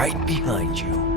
right behind you.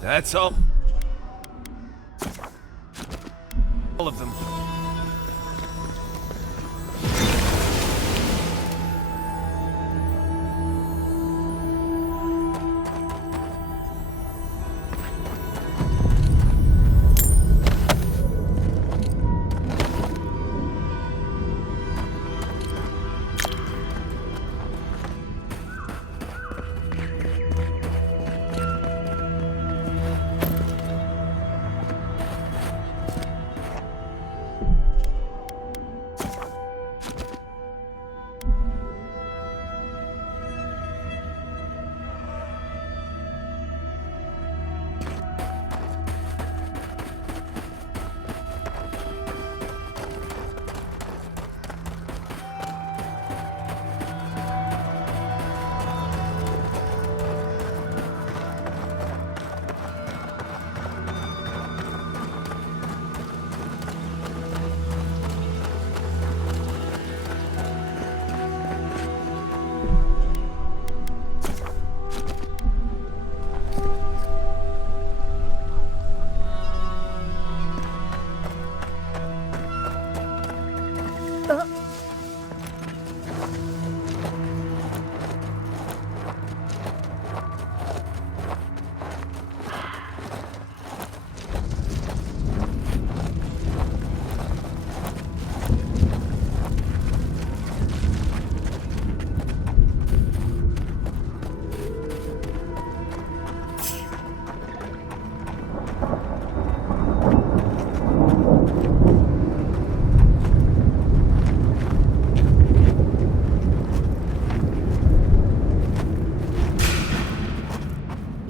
That's all. All of them.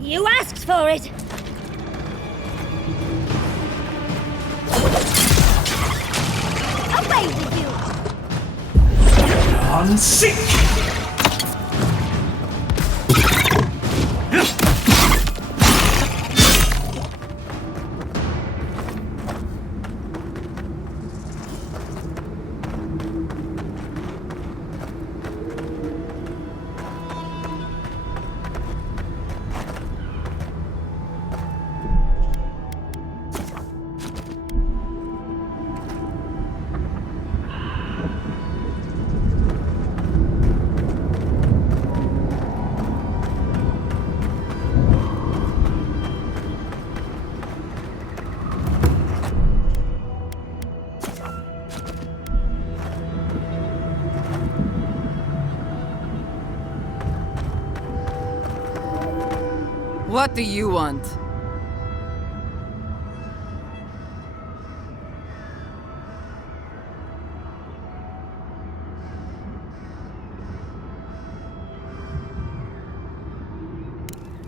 You asked for it! Away with you! On sick! What do you want?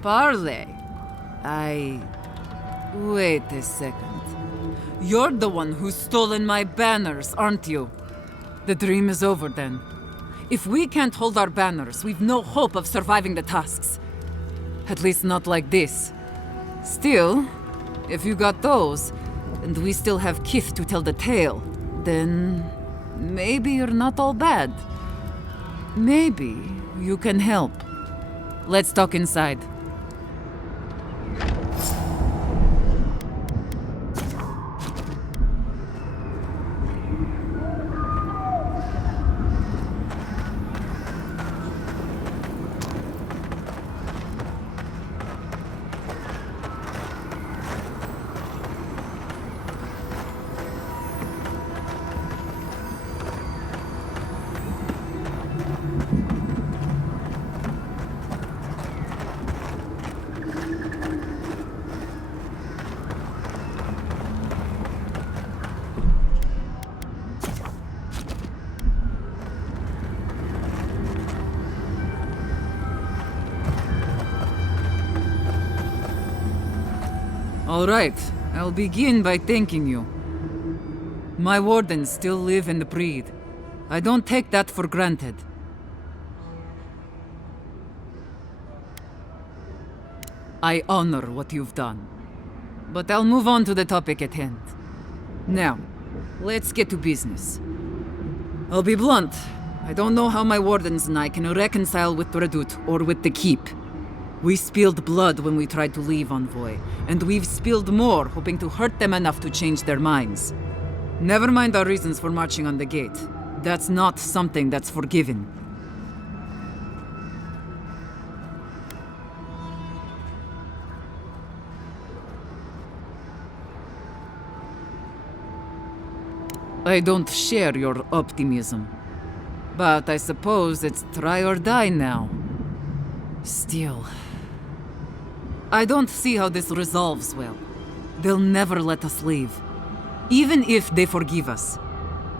Parley? Wait a second. You're the one who's stolen my banners, aren't you? The dream is over then. If we can't hold our banners, we've no hope of surviving the tasks. At least not like this. Still, if you got those, and we still have Kith to tell the tale, then maybe you're not all bad. Maybe you can help. Let's talk inside. All right, I'll begin by thanking you. My wardens still live and breathe. I don't take that for granted. I honor what you've done. But I'll move on to the topic at hand. Now, let's get to business. I'll be blunt. I don't know how my wardens and I can reconcile with Redoute or with the Keep. We spilled blood when we tried to leave Envoy, and we've spilled more hoping to hurt them enough to change their minds. Never mind our reasons for marching on the gate. That's not something that's forgiven. I don't share your optimism. But I suppose it's try or die now. Still, I don't see how this resolves well. They'll never let us leave. Even if they forgive us,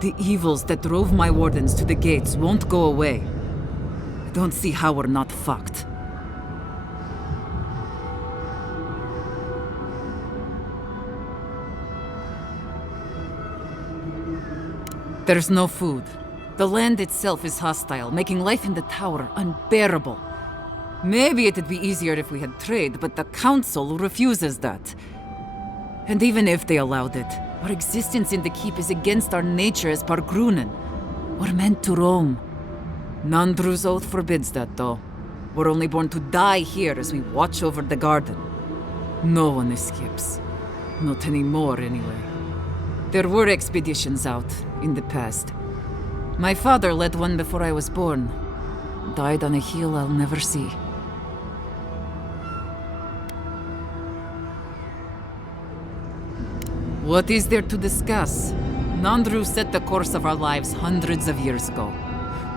the evils that drove my wardens to the gates won't go away. I don't see how we're not fucked. There's no food. The land itself is hostile, making life in the tower unbearable. Maybe it'd be easier if we had trade, but the Council refuses that. And even if they allowed it, our existence in the Keep is against our nature as Pargrunen. We're meant to roam. Nandru's oath forbids that, though. We're only born to die here as we watch over the garden. No one escapes. Not anymore, anyway. There were expeditions out, in the past. My father led one before I was born. Died on a hill I'll never see. What is there to discuss? Nandru set the course of our lives hundreds of years ago.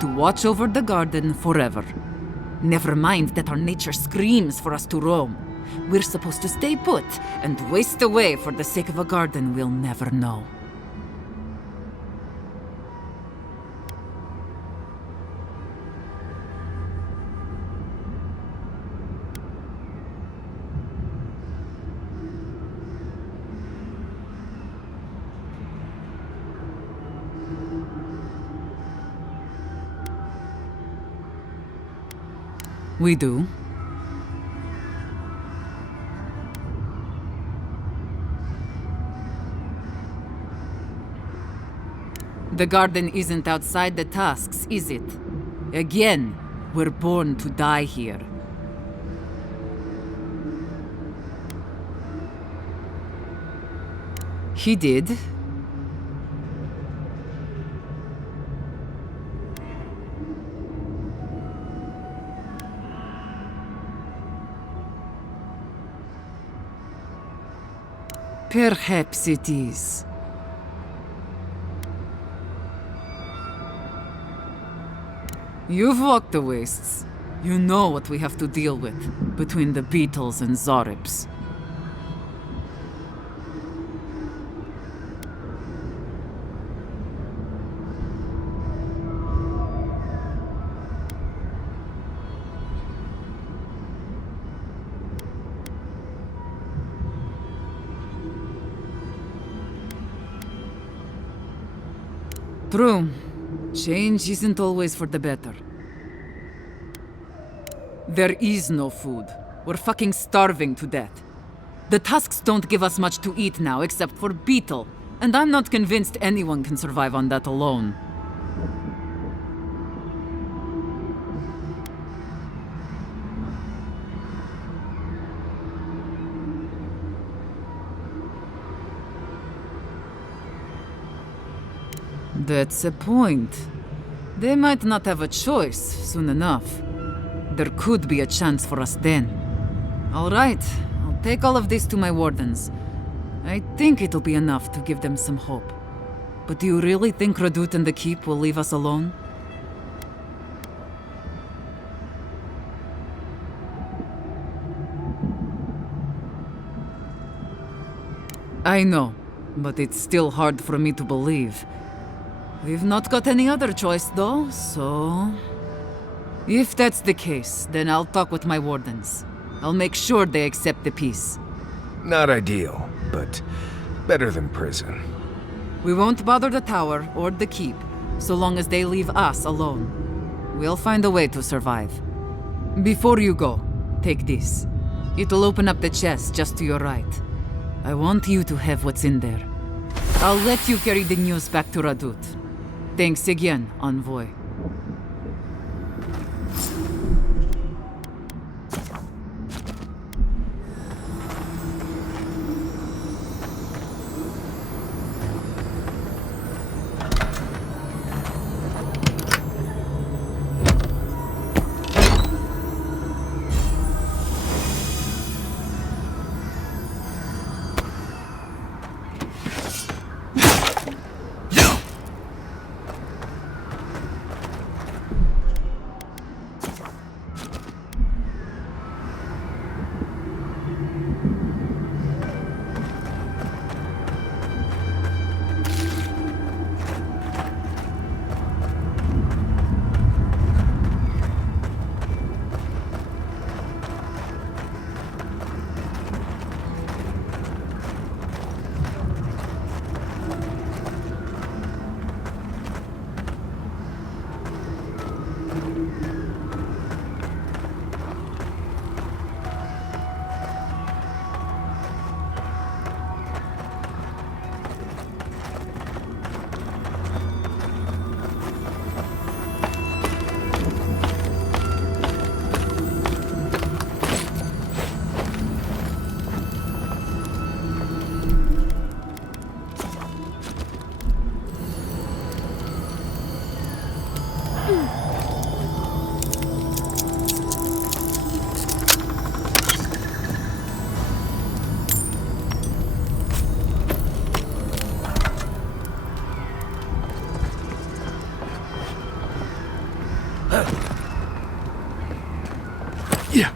To watch over the garden forever. Never mind that our nature screams for us to roam. We're supposed to stay put and waste away for the sake of a garden we'll never know. We do. The garden isn't outside the tasks, is it? Again, we're born to die here. He did. Perhaps it is. You've walked the wastes. You know what we have to deal with between the beetles and Zoribs. True. Change isn't always for the better. There is no food. We're fucking starving to death. The tusks don't give us much to eat now except for beetle, and I'm not convinced anyone can survive on that alone. That's a point. They might not have a choice soon enough. There could be a chance for us then. All right, I'll take all of this to my wardens. I think it'll be enough to give them some hope. But do you really think Redoute and the Keep will leave us alone? I know, but it's still hard for me to believe. We've not got any other choice, though, so... If that's the case, then I'll talk with my wardens. I'll make sure they accept the peace. Not ideal, but better than prison. We won't bother the tower or the keep, so long as they leave us alone. We'll find a way to survive. Before you go, take this. It'll open up the chest just to your right. I want you to have what's in there. I'll let you carry the news back to Radut. Thanks again, Envoy. Yeah.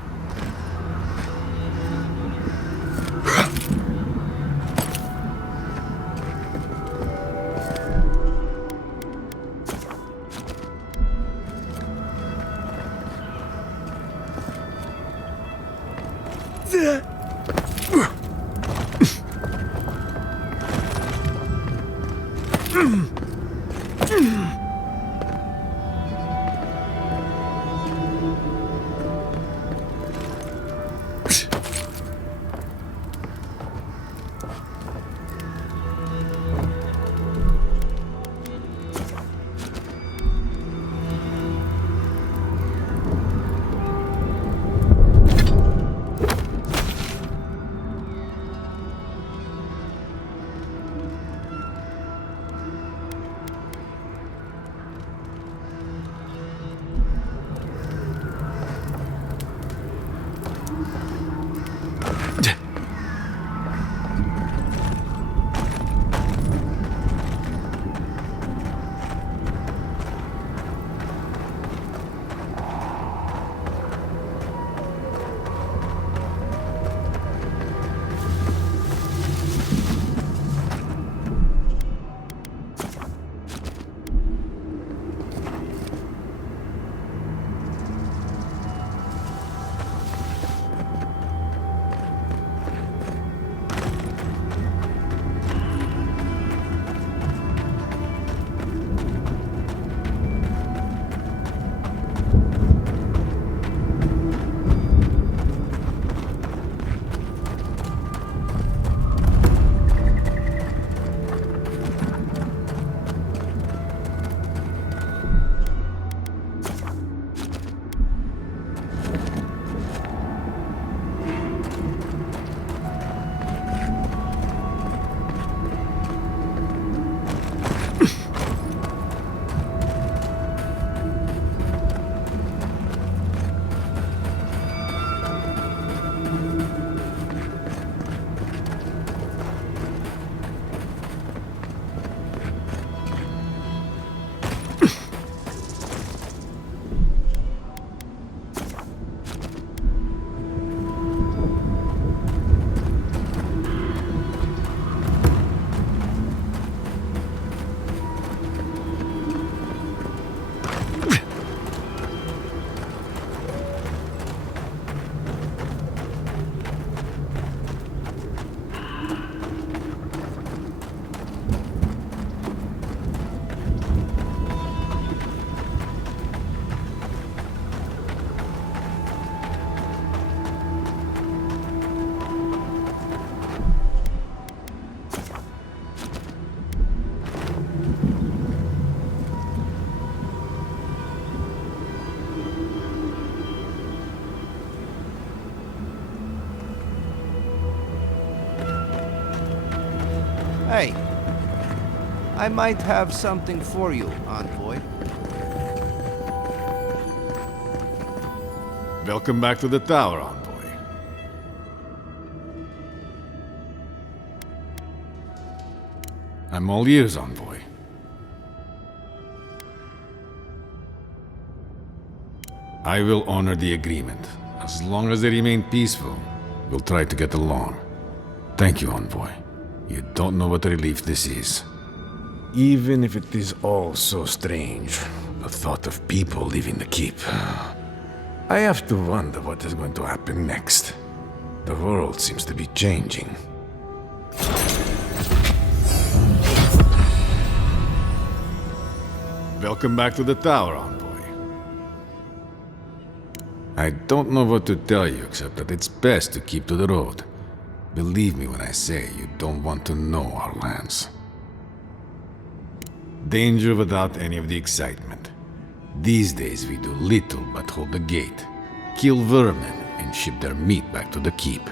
Hey, I might have something for you, envoy. Welcome back to the tower, envoy. I'm all ears, envoy. I will honor the agreement. As long as they remain peaceful, we'll try to get along. Thank you, envoy. You don't know what a relief this is. Even if it is all so strange, the thought of people leaving the keep. I have to wonder what is going to happen next. The world seems to be changing. Welcome back to the tower, envoy. I don't know what to tell you except that it's best to keep to the road. Believe me when I say you don't want to know our lands. Danger without any of the excitement. These days we do little but hold the gate, kill vermin, and ship their meat back to the keep.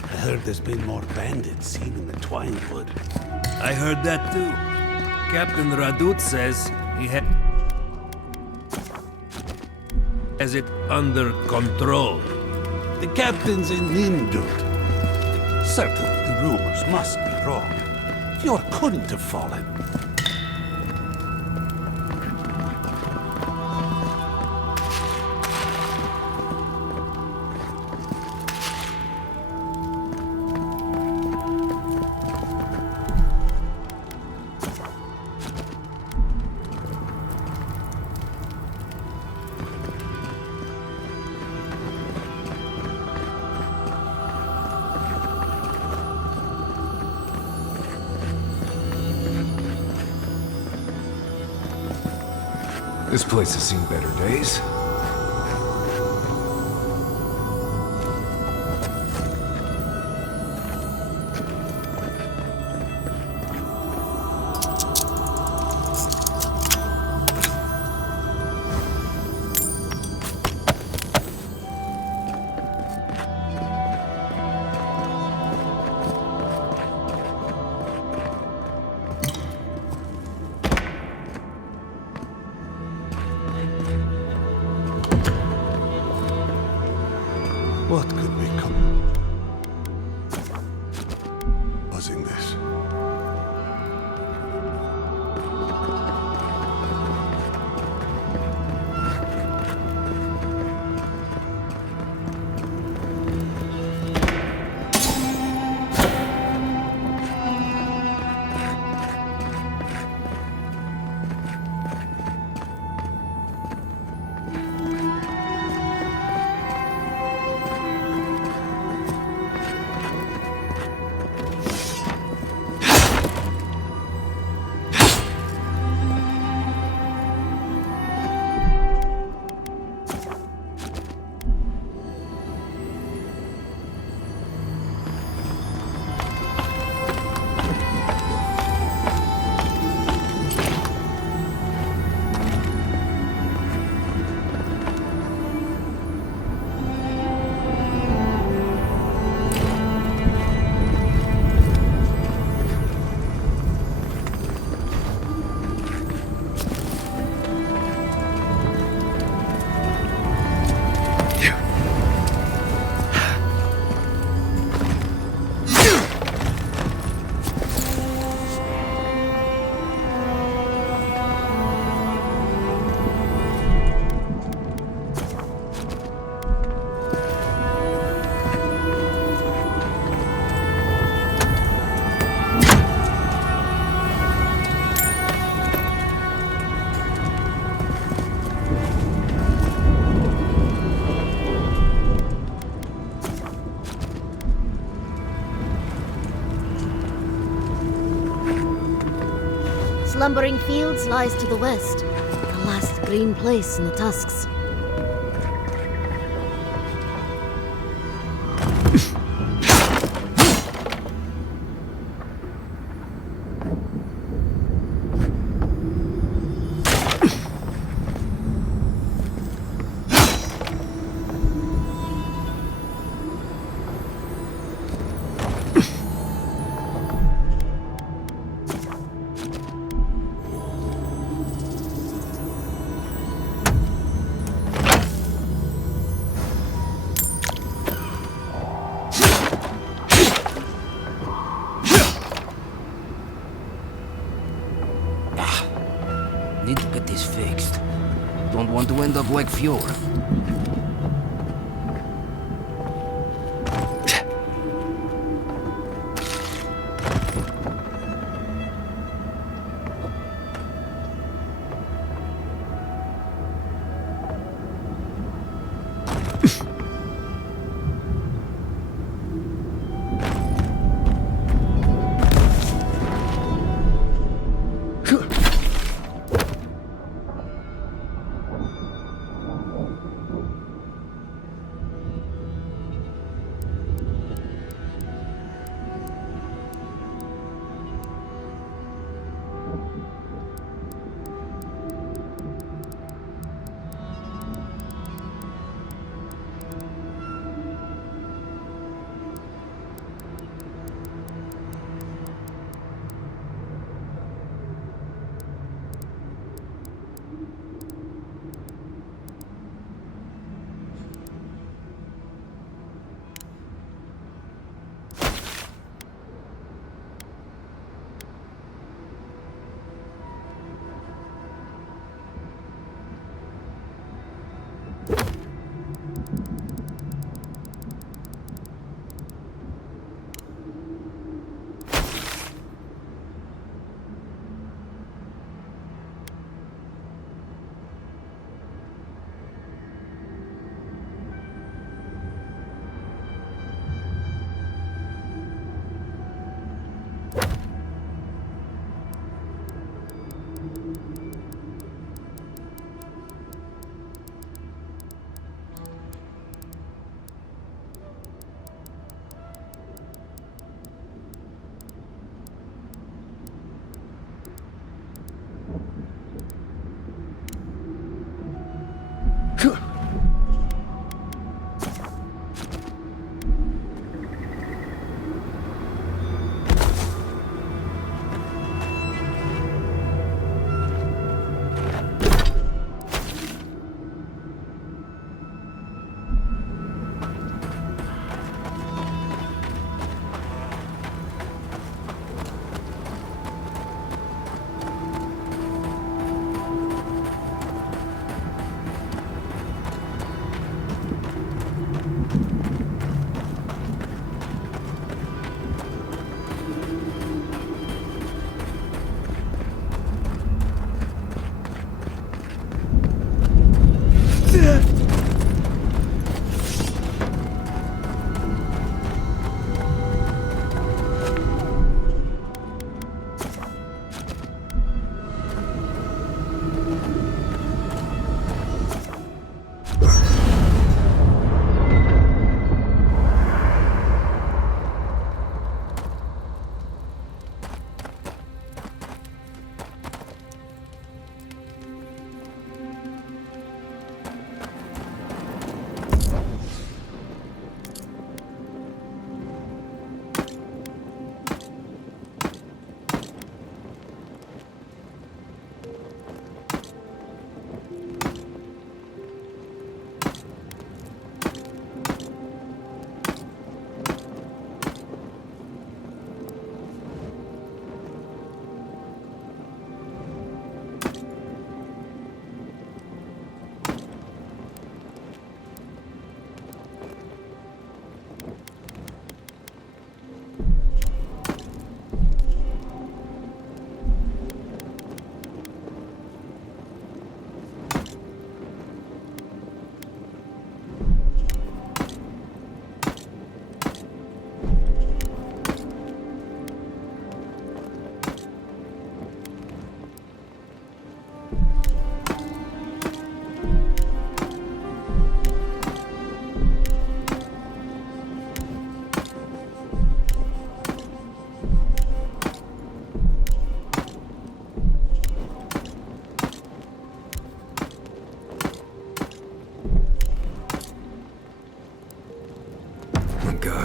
I heard there's been more bandits seen in the Twinewood. I heard that too. Captain Radut says he has it under control. The captain's in Nindut. Certainly the rumors must be wrong. Yor couldn't have fallen. This place has seen better days. What could become causing this? lumbering fields lies to the west. The last green place in the Tusks. Need to get this fixed. Don't want to end up like Fjord.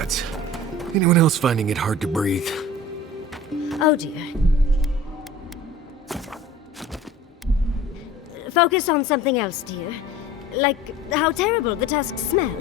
gods. Anyone else finding it hard to breathe? Oh dear. Focus on something else, dear. Like how terrible the tusks smell.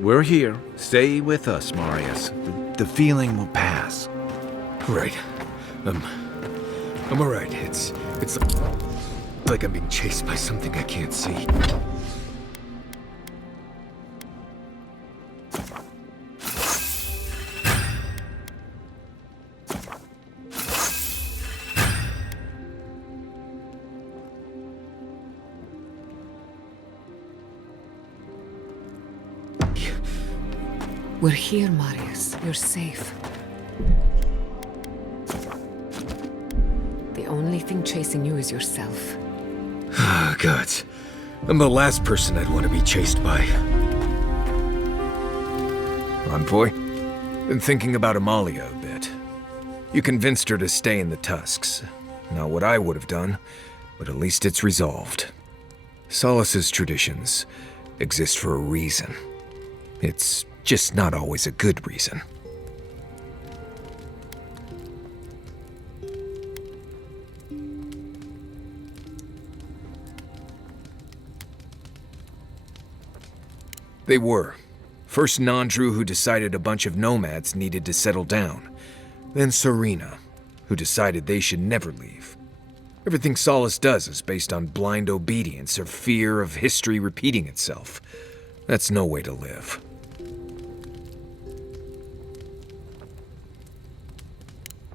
We're here. Stay with us, Marius. The feeling will pass. Right. I'm alright. It's like I'm being chased by something I can't see. We're here, Marius. You're safe. The only thing chasing you is yourself. Ah, gods. I'm the last person I'd want to be chased by. Envoy? Been thinking about Amalia a bit. You convinced her to stay in the Tusks. Not what I would have done, but at least it's resolved. Solus's traditions exist for a reason. It's just not always a good reason. They were. First Nandru, who decided a bunch of nomads needed to settle down. Then Serena, who decided they should never leave. Everything Solus does is based on blind obedience or fear of history repeating itself. That's no way to live.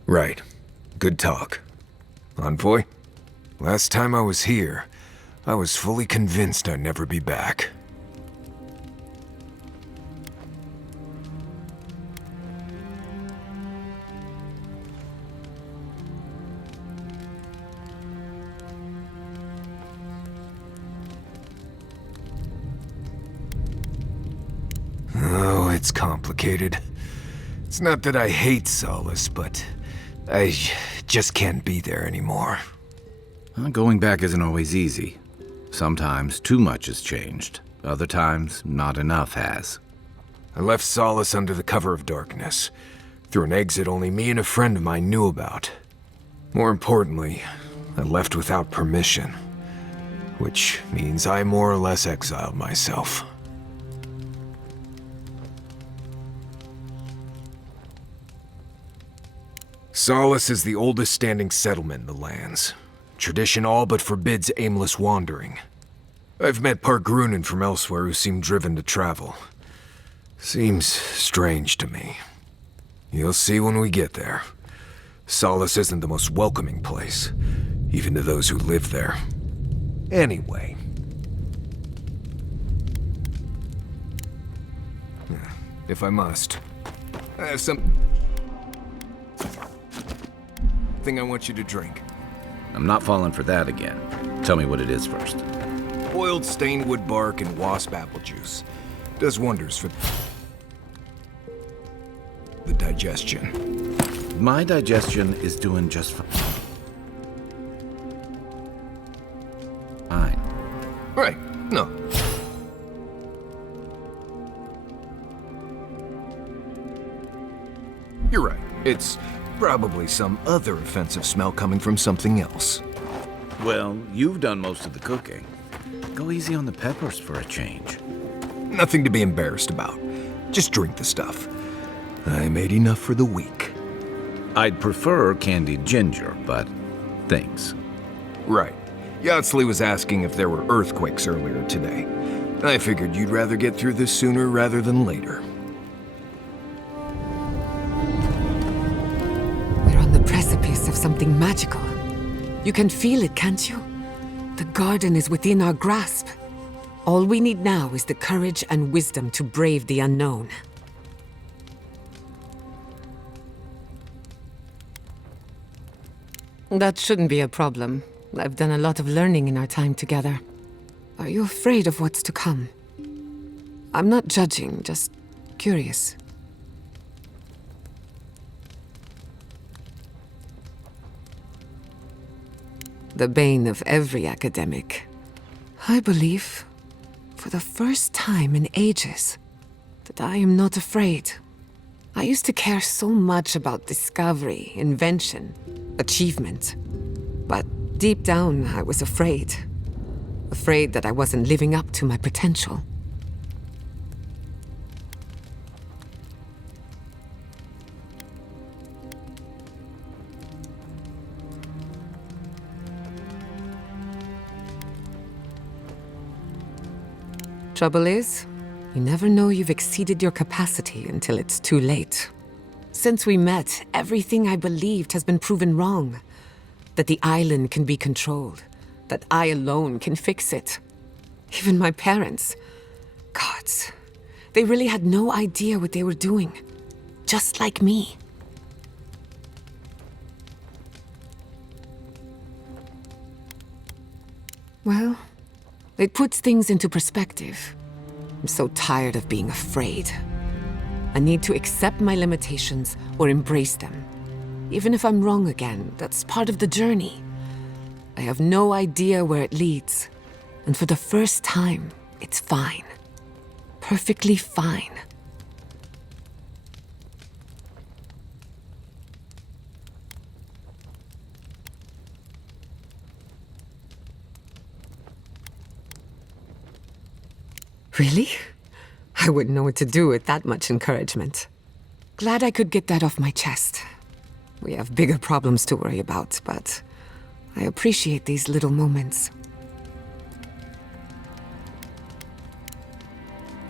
Right. Good talk. Envoy? Last time I was here, I was fully convinced I'd never be back. Oh, it's complicated. It's not that I hate Solus, but I just can't be there anymore. Going back isn't always easy. Sometimes too much has changed. Other times, not enough has. I left Solus under the cover of darkness, through an exit only me and a friend of mine knew about. More importantly, I left without permission, which means I more or less exiled myself. Solus is the oldest standing settlement in the lands. Tradition all but forbids aimless wandering. I've met Park-Grunin from elsewhere who seem driven to travel. Seems strange to me. You'll see when we get there. Solace isn't the most welcoming place, even to those who live there. Anyway. If I must, I have something I want you to drink. I'm not falling for that again. Tell me what it is first. Boiled stained wood bark and wasp apple juice. Does wonders for the digestion. My digestion is doing just fine. Right, no. You're right. It's probably some other offensive smell coming from something else. Well, you've done most of the cooking. Go easy on the peppers for a change. Nothing to be embarrassed about. Just drink the stuff. I made enough for the week. I'd prefer candied ginger, but thanks. Right. Yatsley was asking if there were earthquakes earlier today. I figured you'd rather get through this sooner rather than later. We're on the precipice of something magical. You can feel it, can't you? The garden is within our grasp. All we need now is the courage and wisdom to brave the unknown. That shouldn't be a problem. I've done a lot of learning in our time together. Are you afraid of what's to come? I'm not judging, just curious. The bane of every academic. I believe, for the first time in ages, that I am not afraid. I used to care so much about discovery, invention, achievement. But deep down, I was afraid. Afraid that I wasn't living up to my potential. Trouble is, you never know you've exceeded your capacity until it's too late. Since we met, everything I believed has been proven wrong. That the island can be controlled. That I alone can fix it. Even my parents. Gods. They really had no idea what they were doing. Just like me. Well, it puts things into perspective. I'm so tired of being afraid. I need to accept my limitations or embrace them. Even if I'm wrong again, that's part of the journey. I have no idea where it leads. And for the first time, it's fine. Perfectly fine. Really? I wouldn't know what to do with that much encouragement. Glad I could get that off my chest. We have bigger problems to worry about, but I appreciate these little moments.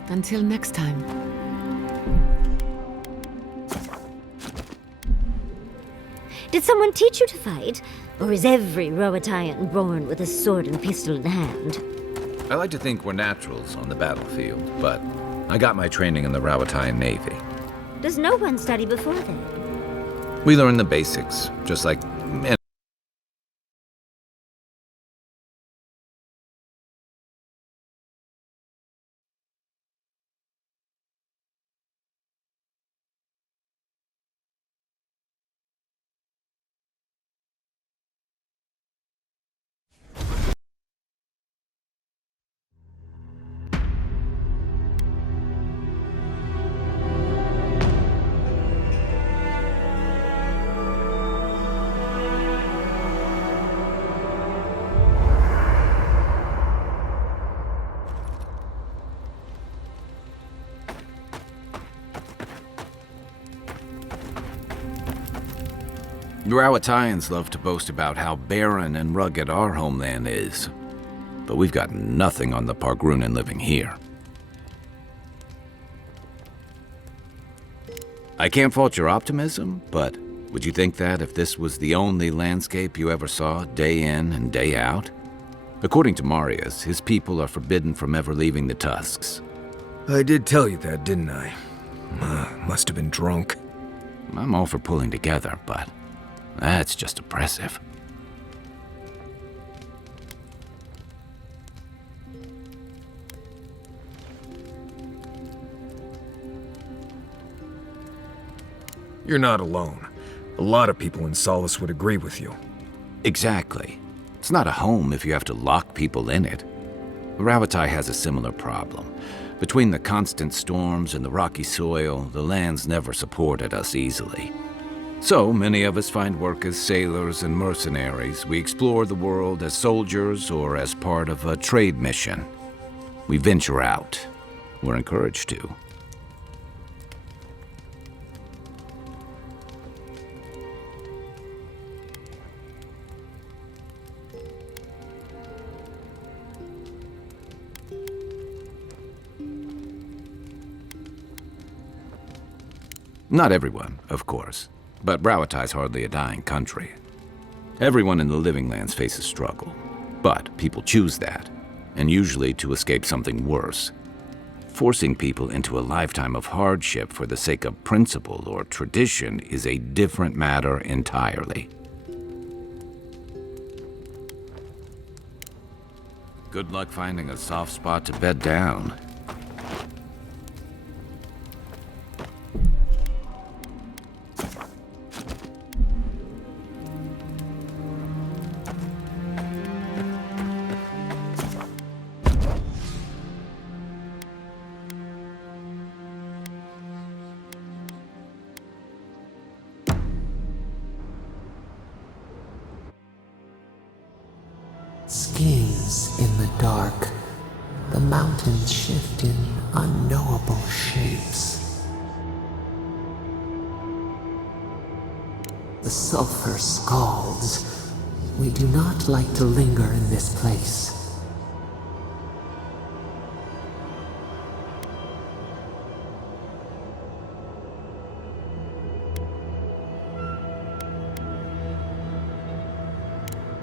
Until next time. Did someone teach you to fight? Or is every Roatan born with a sword and pistol in hand? I like to think we're naturals on the battlefield, but I got my training in the Rawatayan Navy. Does no one study before then? We learn the basics, just like The Rawatayans love to boast about how barren and rugged our homeland is. but we've got nothing on the Pargrunen living here. I can't fault your optimism, but would you think that if this was the only landscape you ever saw, day in and day out? According to Marius, his people are forbidden from ever leaving the Tusks. I did tell you that, didn't I? Must have been drunk. I'm all for pulling together, but that's just oppressive. You're not alone. A lot of people in Solace would agree with you. Exactly. It's not a home if you have to lock people in it. Ravatai has a similar problem. Between the constant storms and the rocky soil, the lands never supported us easily. So many of us find work as sailors and mercenaries. We explore the world as soldiers or as part of a trade mission. We venture out. We're encouraged to. Not everyone, of course, but Rauatai's hardly a dying country. Everyone in the Living Lands faces struggle, but people choose that, and usually to escape something worse. Forcing people into a lifetime of hardship for the sake of principle or tradition is a different matter entirely. Good luck finding a soft spot to bed down. Skins in the dark, the mountains shift in unknowable shapes. The sulfur scalds. We do not like to linger in this place.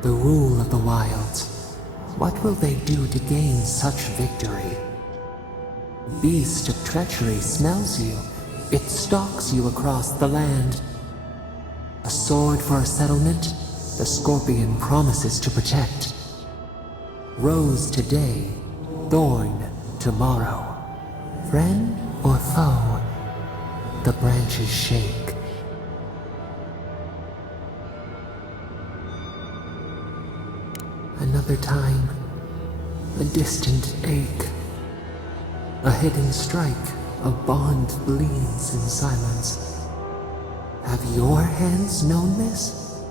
The rule of the wilds. What will they do to gain such victory? Beast of treachery smells you. It stalks you across the land. A sword for a settlement, the scorpion promises to protect. Rose today, thorn tomorrow. Friend or foe, the branches shake. Another time, a distant ache. A hidden strike, a bond bleeds in silence. Have your hands known this?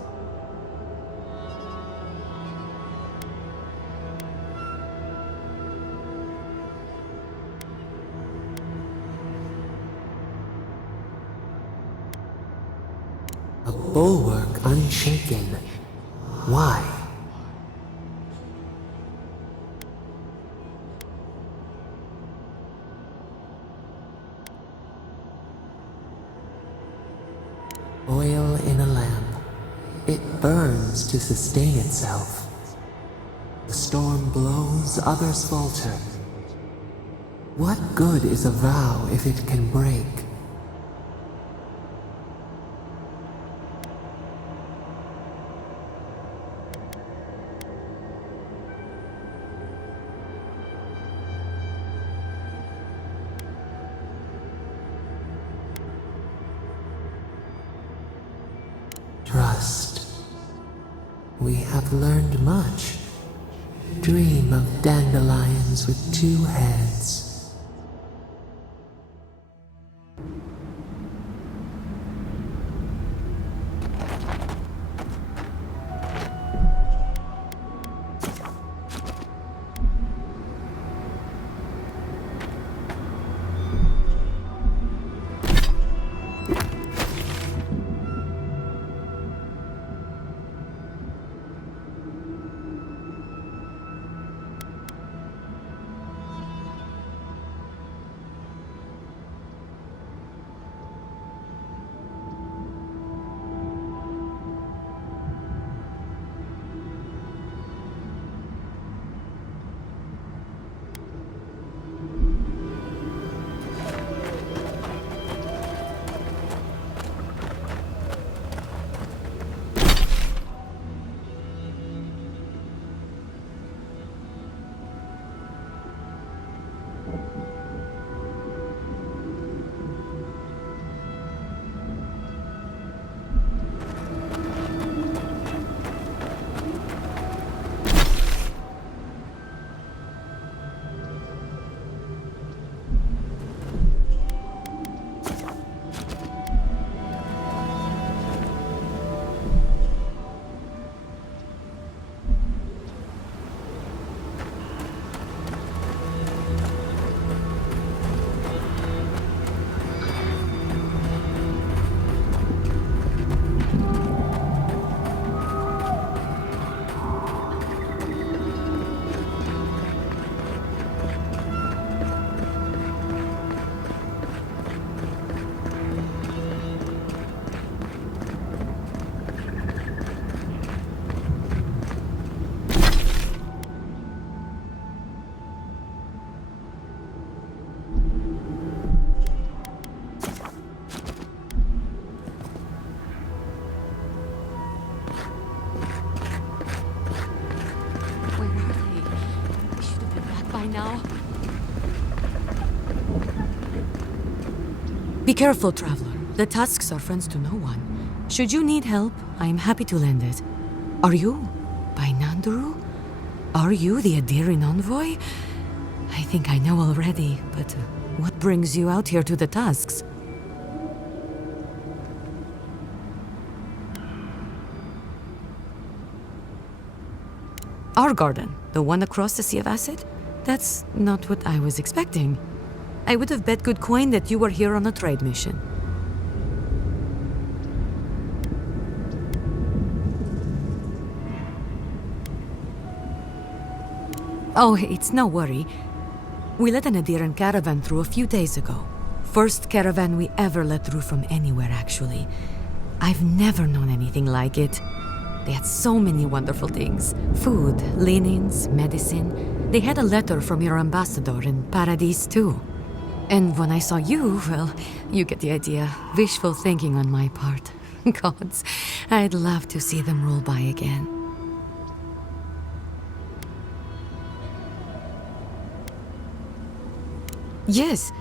A bulwark unshaken. Why? Oil in a lamp. It burns to sustain itself. The storm blows, others falter. What good is a vow if it can break? Trust. We have learned much. Dream of dandelions with two heads. by now. Be careful, traveler. The tusks are friends to no one. Should you need help, I am happy to lend it. Are you by Nanduru? Are you the Adiran envoy? I think I know already, but what brings you out here to the tusks? Our garden, the one across the Sea of Acid? That's not what I was expecting. I would have bet good coin that you were here on a trade mission. Oh, it's no worry. We let an Adiran caravan through a few days ago. First caravan we ever let through from anywhere, actually. I've never known anything like it. They had so many wonderful things. Food, linens, medicine. They had a letter from your ambassador in Paradise, too. And when I saw you, well, you get the idea. Wishful thinking on my part. Gods, I'd love to see them roll by again. Yes,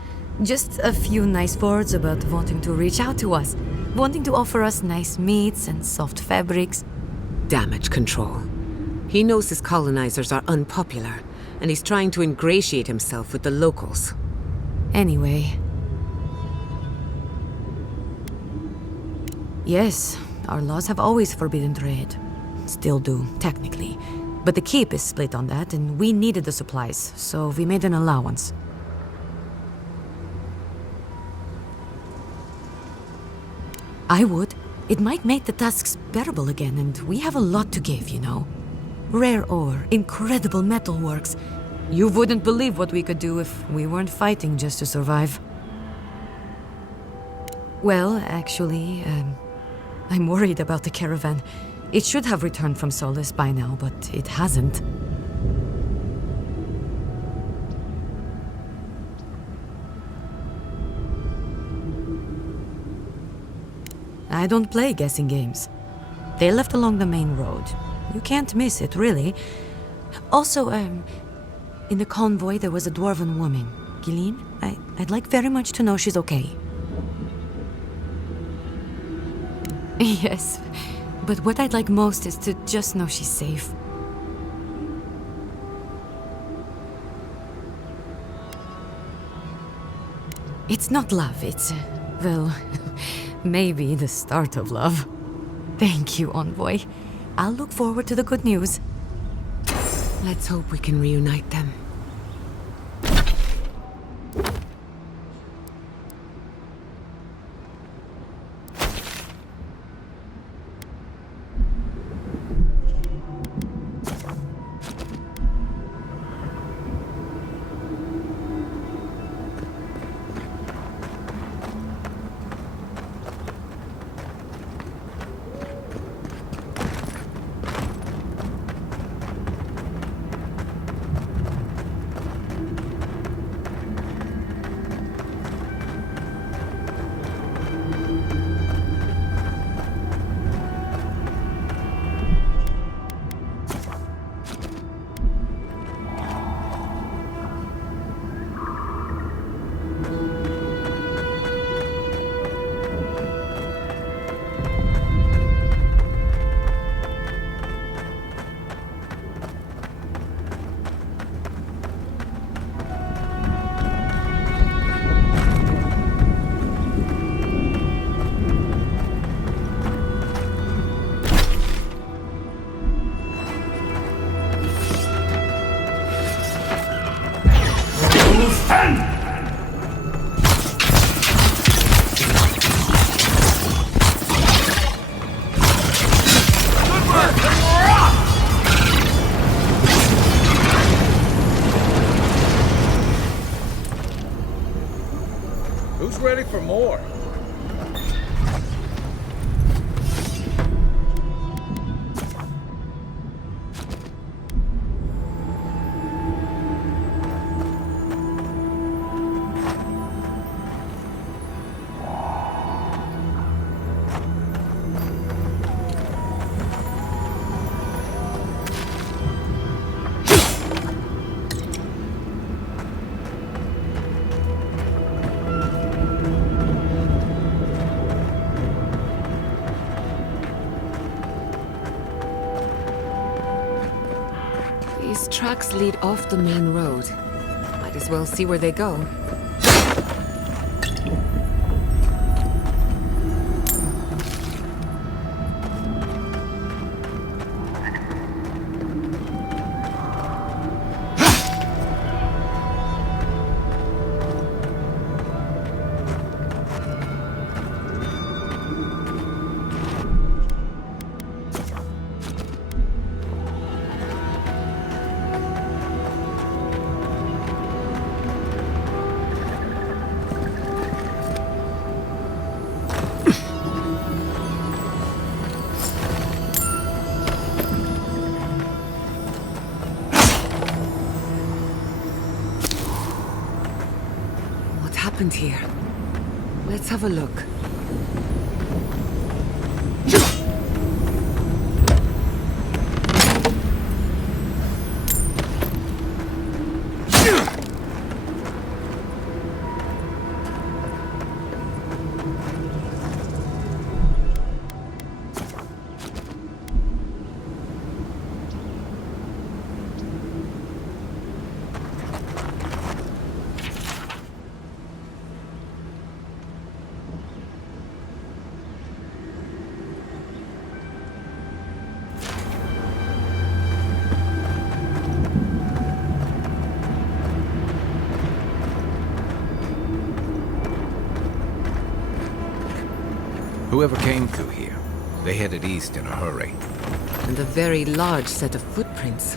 just a few nice words about wanting to reach out to us. Wanting to offer us nice meats and soft fabrics. Damage control. He knows his colonizers are unpopular, and he's trying to ingratiate himself with the locals. Anyway. Yes, our laws have always forbidden trade. Still do, technically. But the keep is split on that, and we needed the supplies, so we made an allowance. I would. It might make the tasks bearable again, and we have a lot to give, you know. Rare ore, incredible metalworks. You wouldn't believe what we could do if we weren't fighting just to survive. Well, actually, I'm worried about the caravan. It should have returned from Solace by now, but it hasn't. I don't play guessing games. They left along the main road. You can't miss it, really. Also, in the convoy there was a dwarven woman, Gilleen. I'd like very much to know she's okay. Yes, but what I'd like most is to just know she's safe. It's not love, it's, well, maybe the start of love. Thank you, Envoy. I'll look forward to the good news. Let's hope we can reunite them. Who's ready for more? tracks lead off the main road. Might as well see where they go. Happened here? Let's have a look. Whoever came through here, they headed east in a hurry. And a very large set of footprints.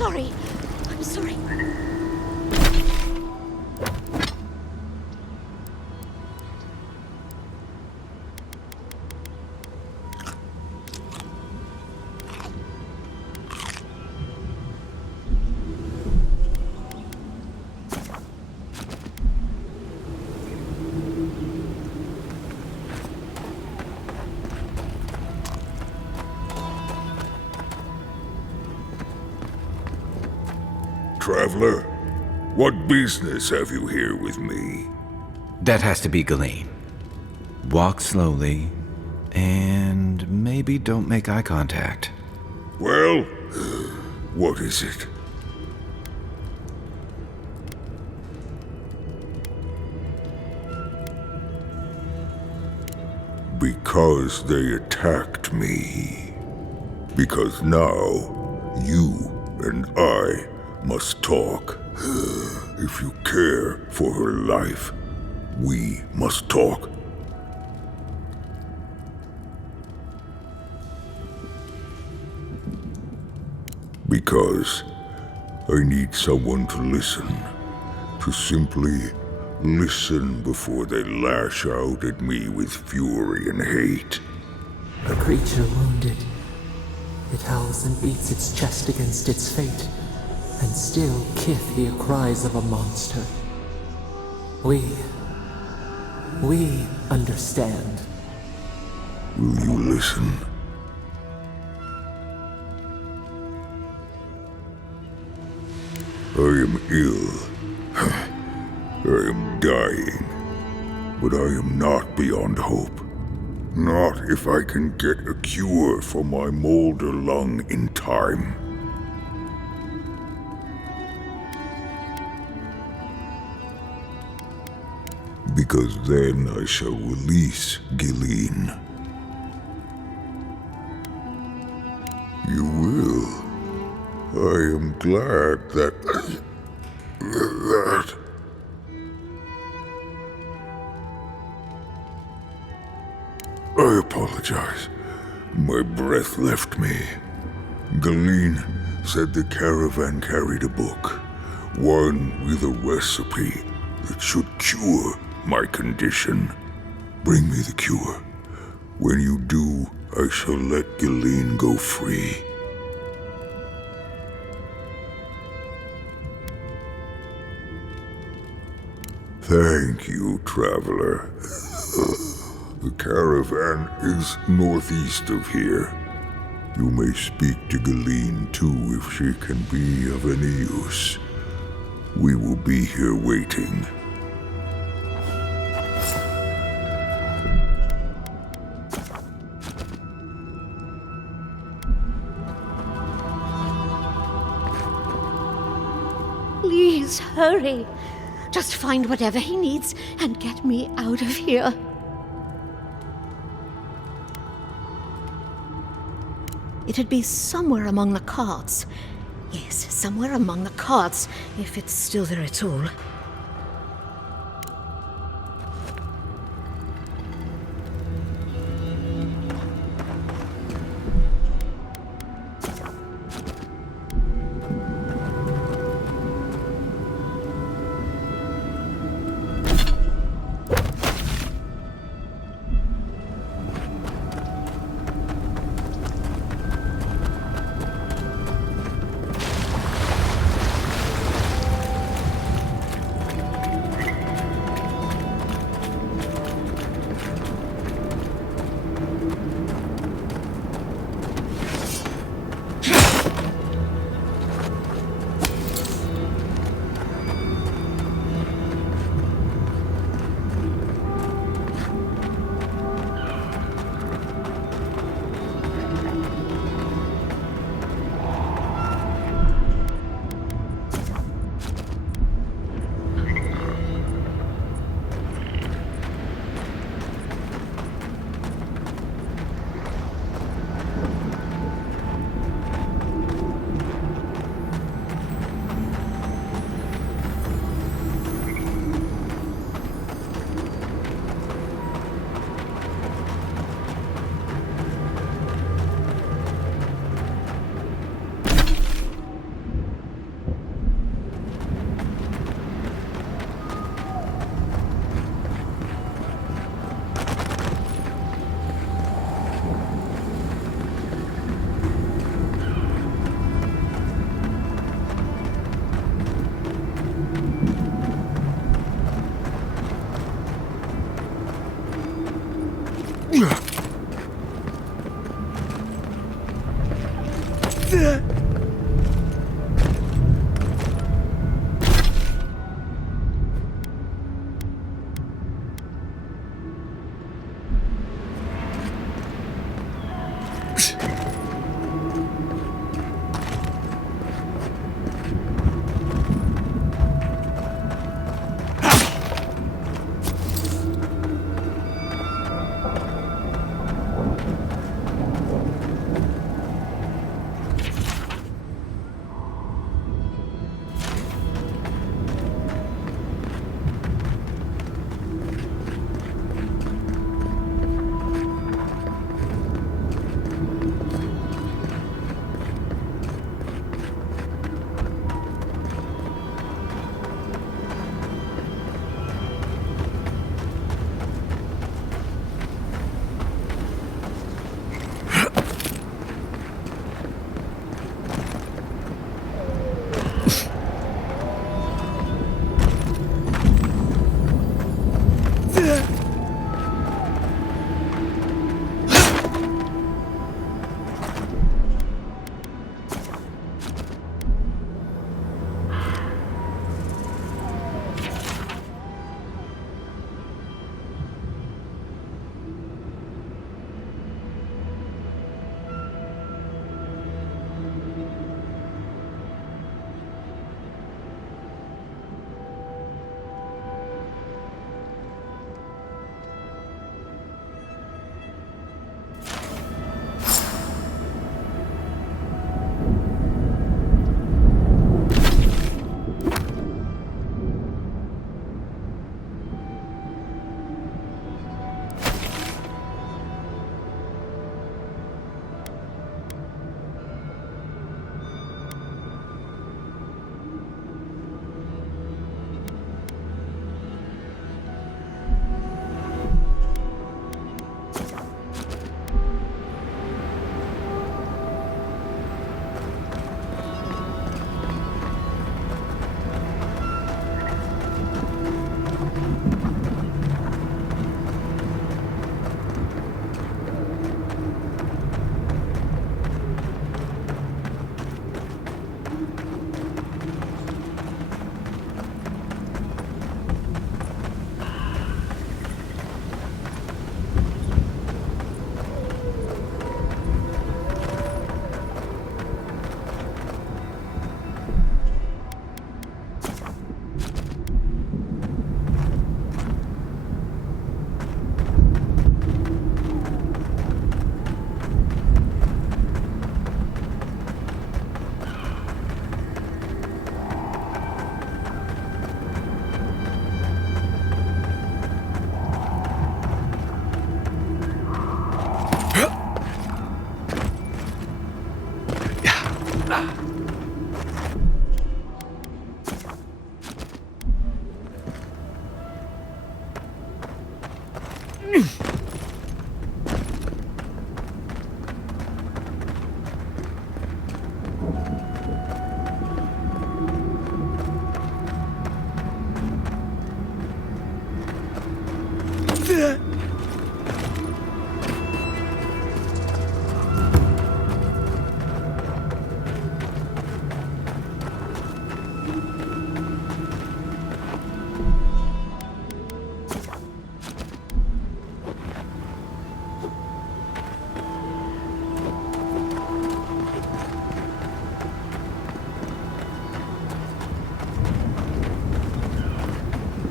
sorry. I'm sorry. Traveler, what business have you here with me? That has to be Galeen. Walk slowly, and maybe don't make eye contact. Well, what is it? Because they attacked me. Because now, you and I must talk. If you care for her life, we must talk. Because I need someone to listen. To simply listen before they lash out at me with fury and hate. A creature wounded. It howls and beats its chest against its fate, and still kith hear cries of a monster. We understand. Will you listen? I am ill. I am dying. But I am not beyond hope. Not if I can get a cure for my molder lung in time. Because then I shall release Galeen. You will. I am glad that... I apologize. My breath left me. Galeen said the caravan carried a book. One with a recipe that should cure my condition. Bring me the cure. When you do, I shall let Galeen go free. Thank you, traveler. The caravan is northeast of here. You may speak to Galeen too if she can be of any use. We will be here waiting. Please hurry. Just find whatever he needs and get me out of here. It'd be somewhere among the carts. Yes, somewhere among the carts, if it's still there at all.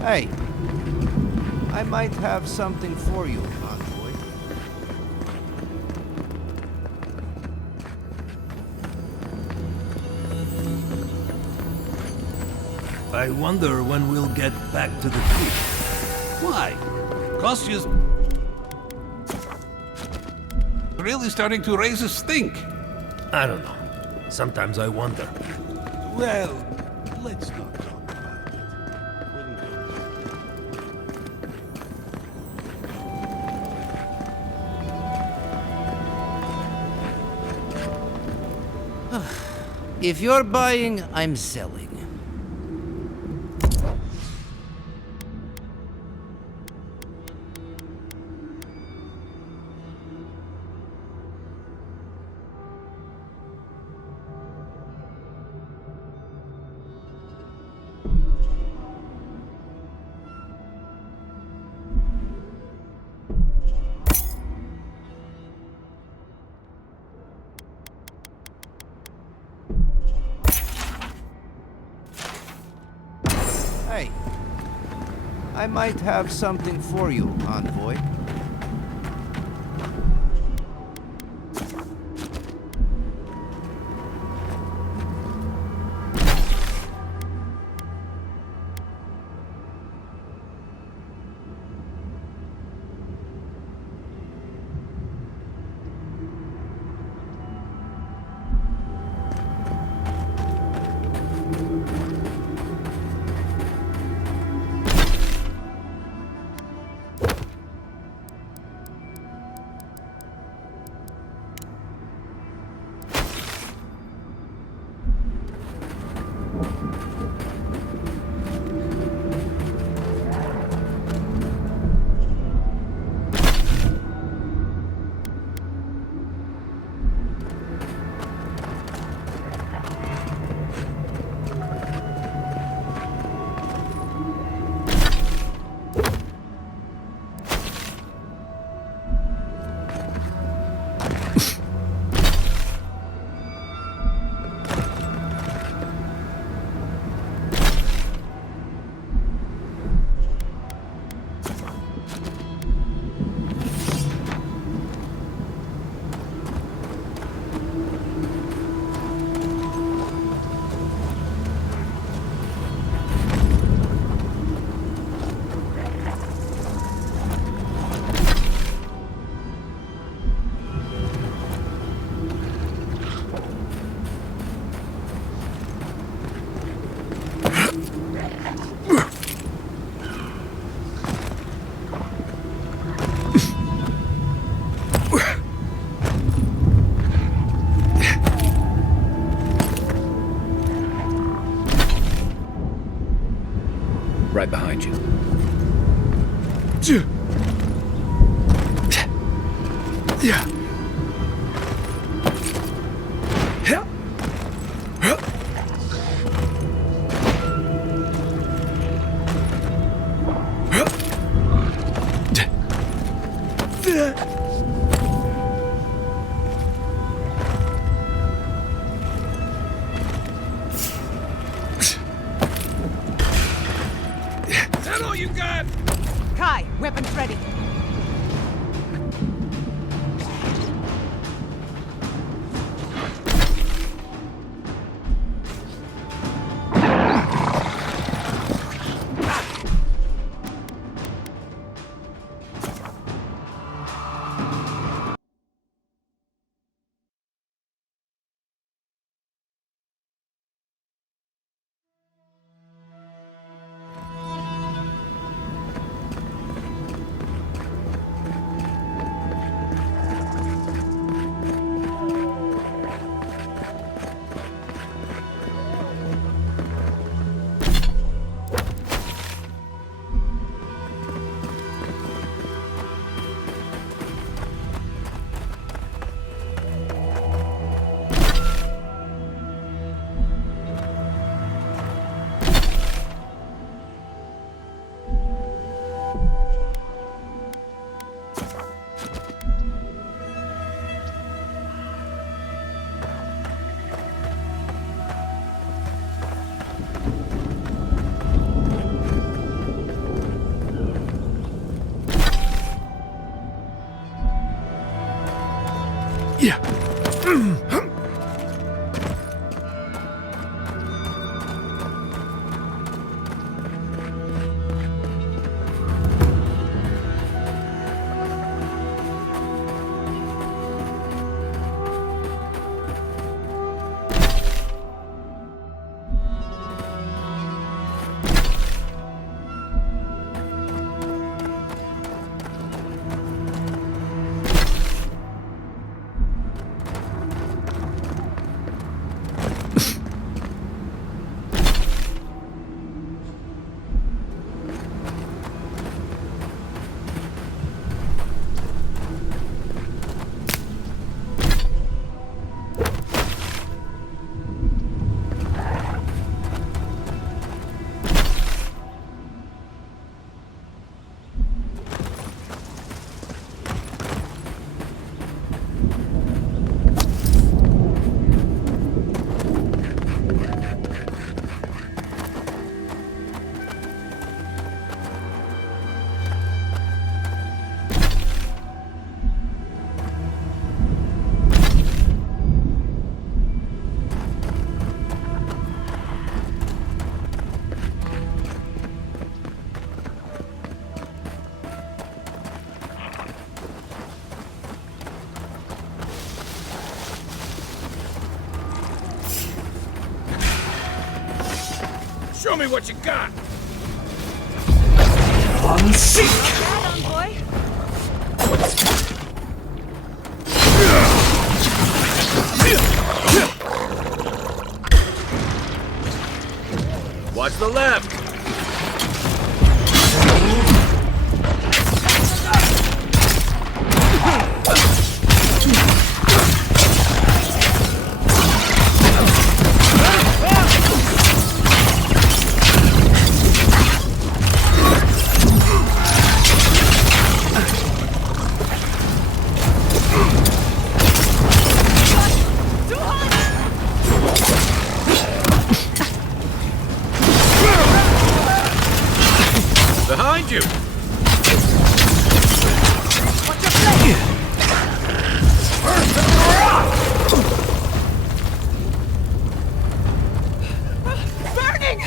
Hey, I might have something for you, envoy. I wonder when we'll get back to the creek. Why? Kostyu's really starting to raise a stink. I don't know. Sometimes I wonder. Well, let's not talk about it. If you're buying, I'm selling. I might have something for you, envoy. Right behind you. Yeah. Is that all you got? Kai, weapons ready. Show me what you got! Watch the left! Behind you! Burning!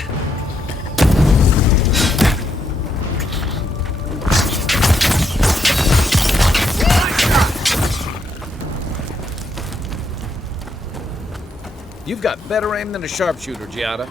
You've got better aim than a sharpshooter, Giada.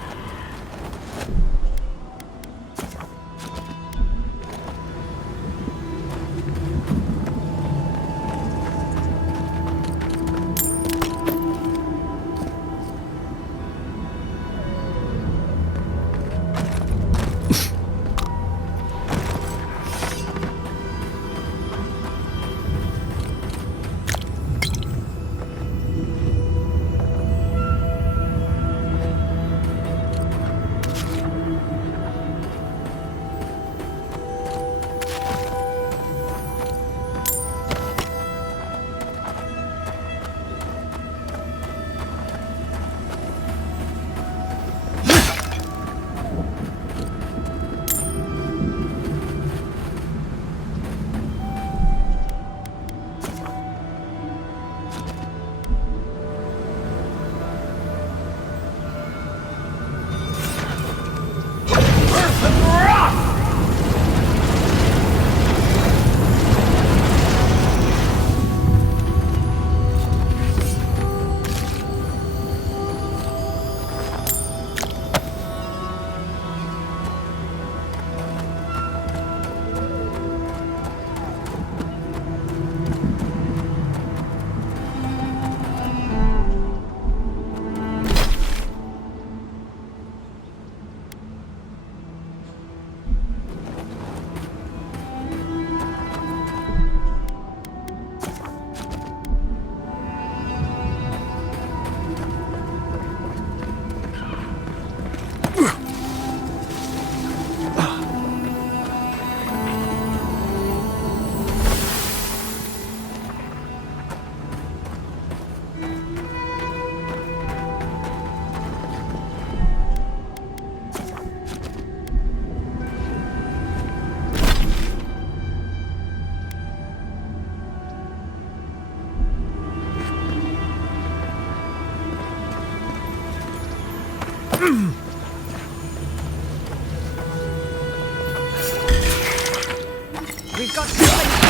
We've got something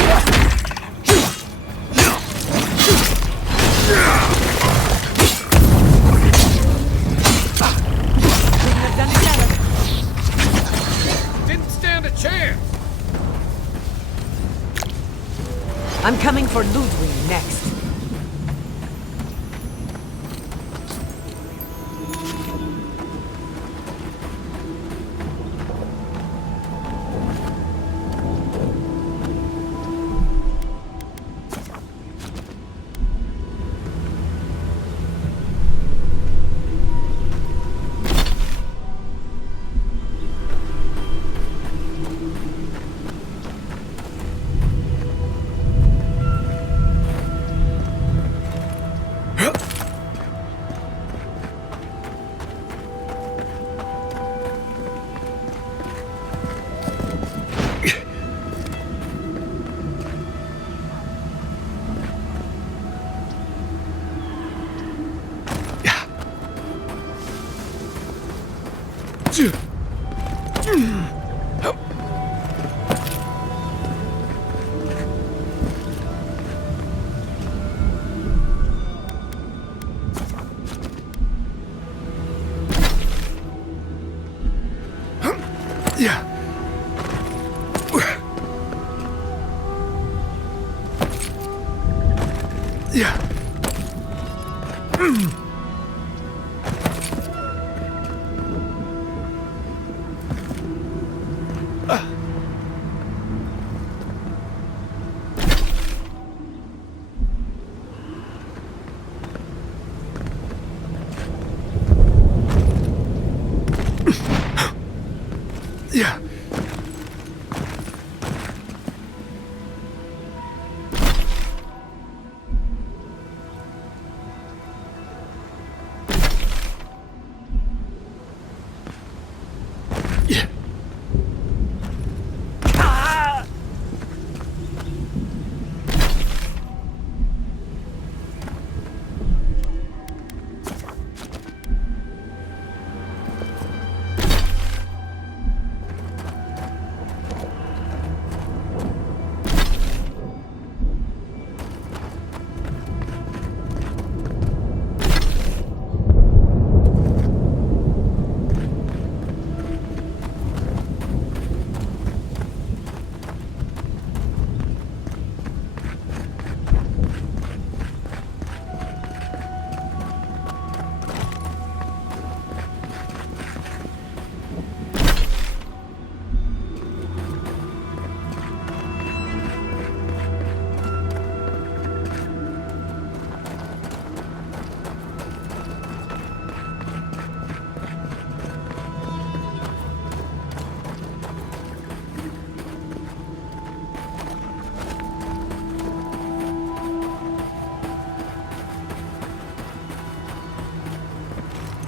Didn't stand a chance! I'm coming for Ludwig next. Yeah.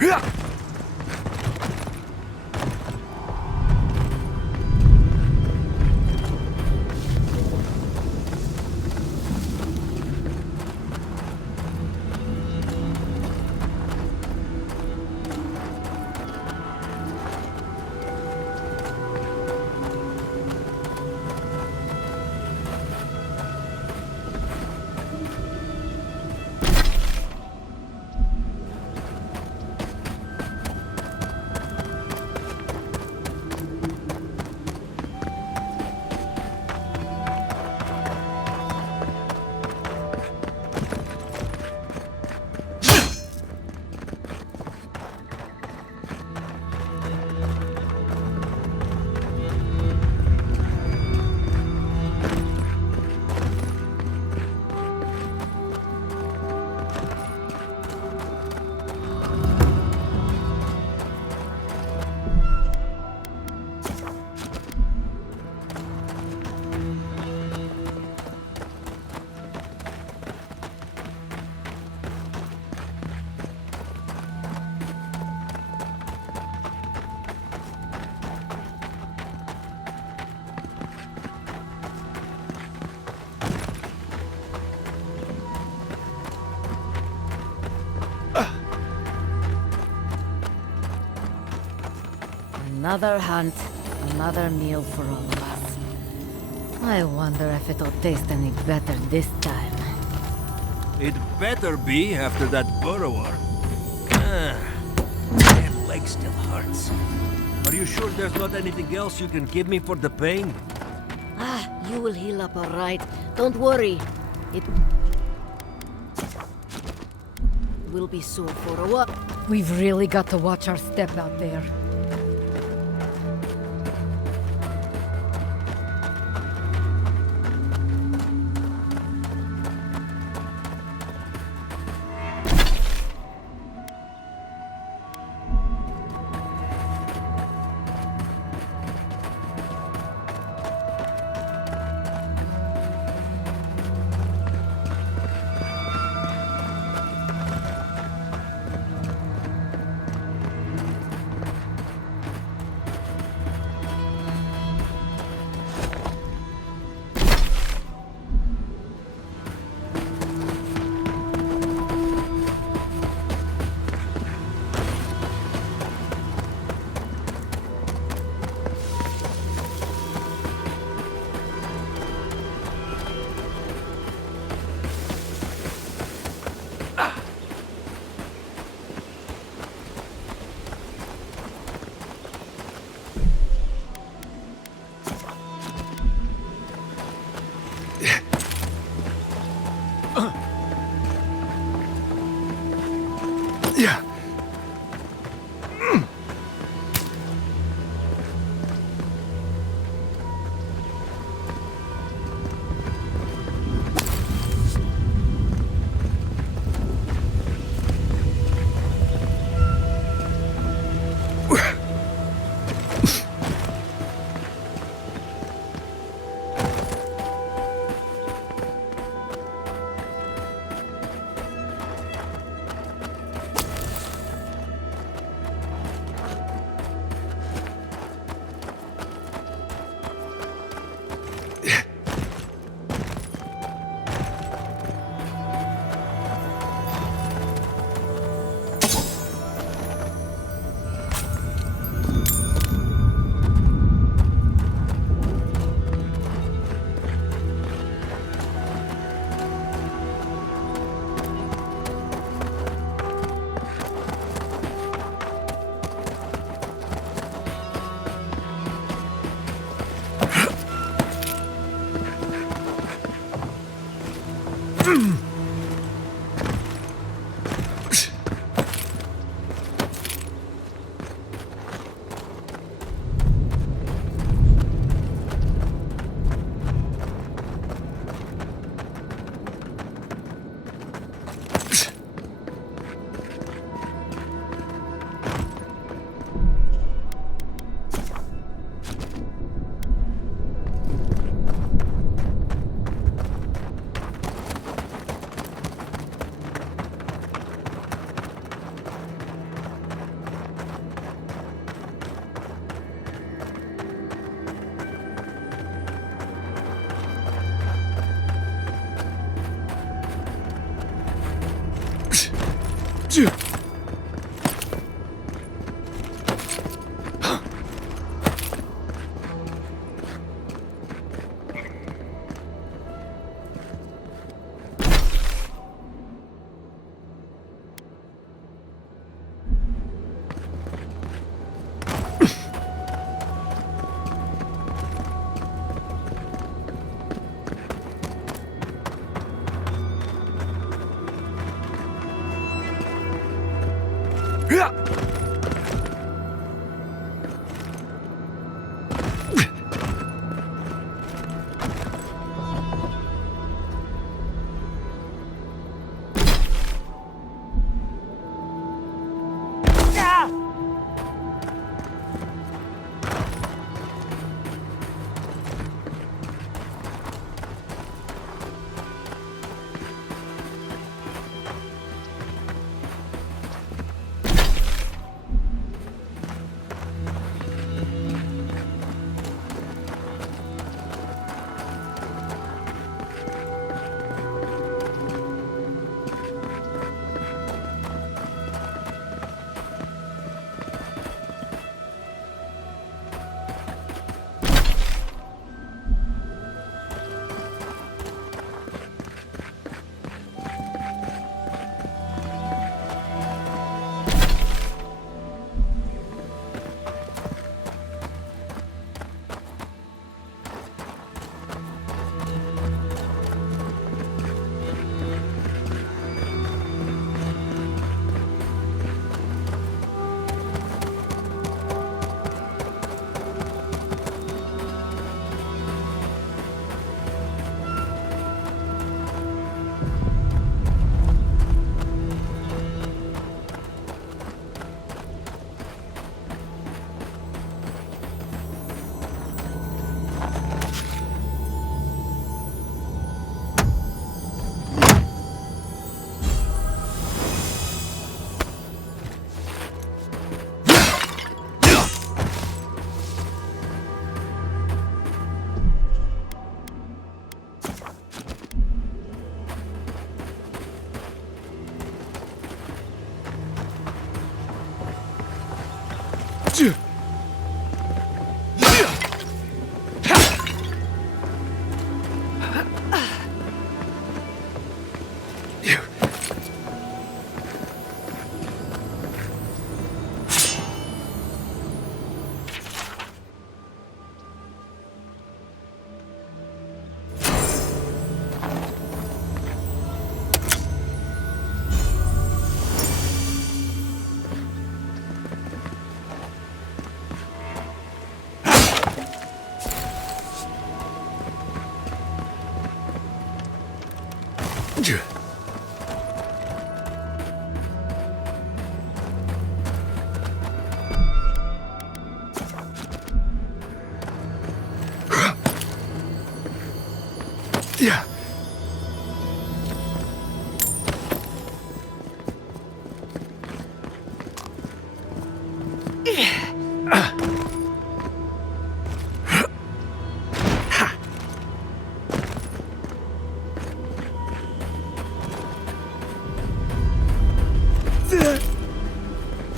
Yeah. Another hunt, another meal for all of us. I wonder if it'll taste any better this time. It better be after that burrower. That leg still hurts. Are you sure there's not anything else you can give me for the pain? Ah, you will heal up all right. Don't worry. It will be sore for a while. We've really got to watch our step out there. Yeah.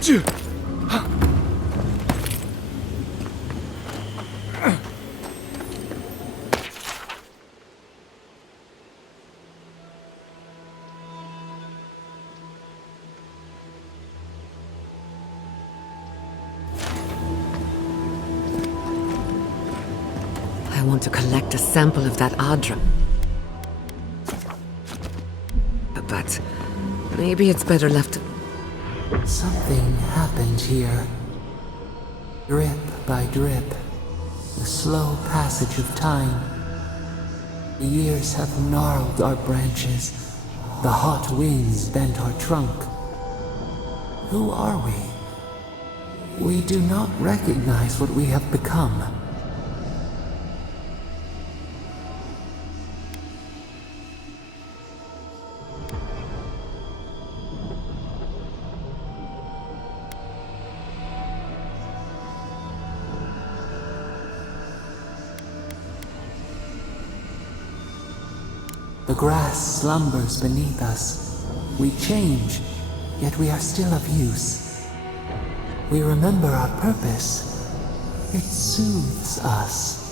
I want to collect a sample of that Adra. But maybe it's better left. Something happened here. Drip by drip. The slow passage of time. The years have gnarled our branches. The hot winds bent our trunk. Who are we? We do not recognize what we have become. The grass slumbers beneath us. We change, yet we are still of use. We remember our purpose. It soothes us.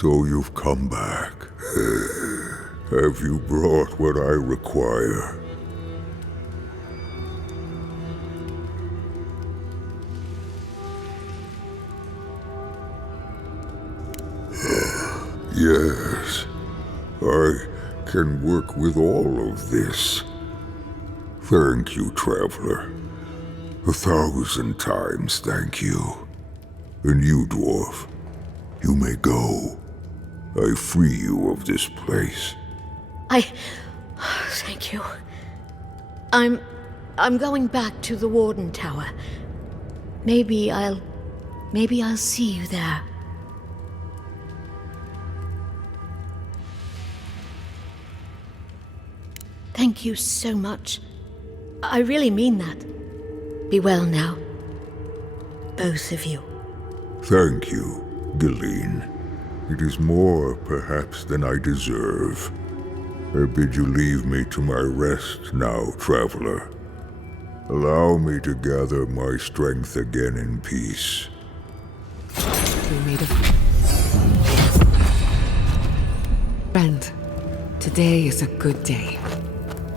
So you've come back. Have you brought what I require? Yes, I can work with all of this. Thank you, Traveler. 1,000 times thank you. And you, Dwarf, you may go. I free you of this place. Thank you. I'm going back to the Warden Tower. Maybe I'll see you there. Thank you so much. I really mean that. Be well now. Both of you. Thank you, Galeen. It is more, perhaps, than I deserve. I bid you leave me to my rest now, Traveler. Allow me to gather my strength again in peace. We made a friend. Today is a good day.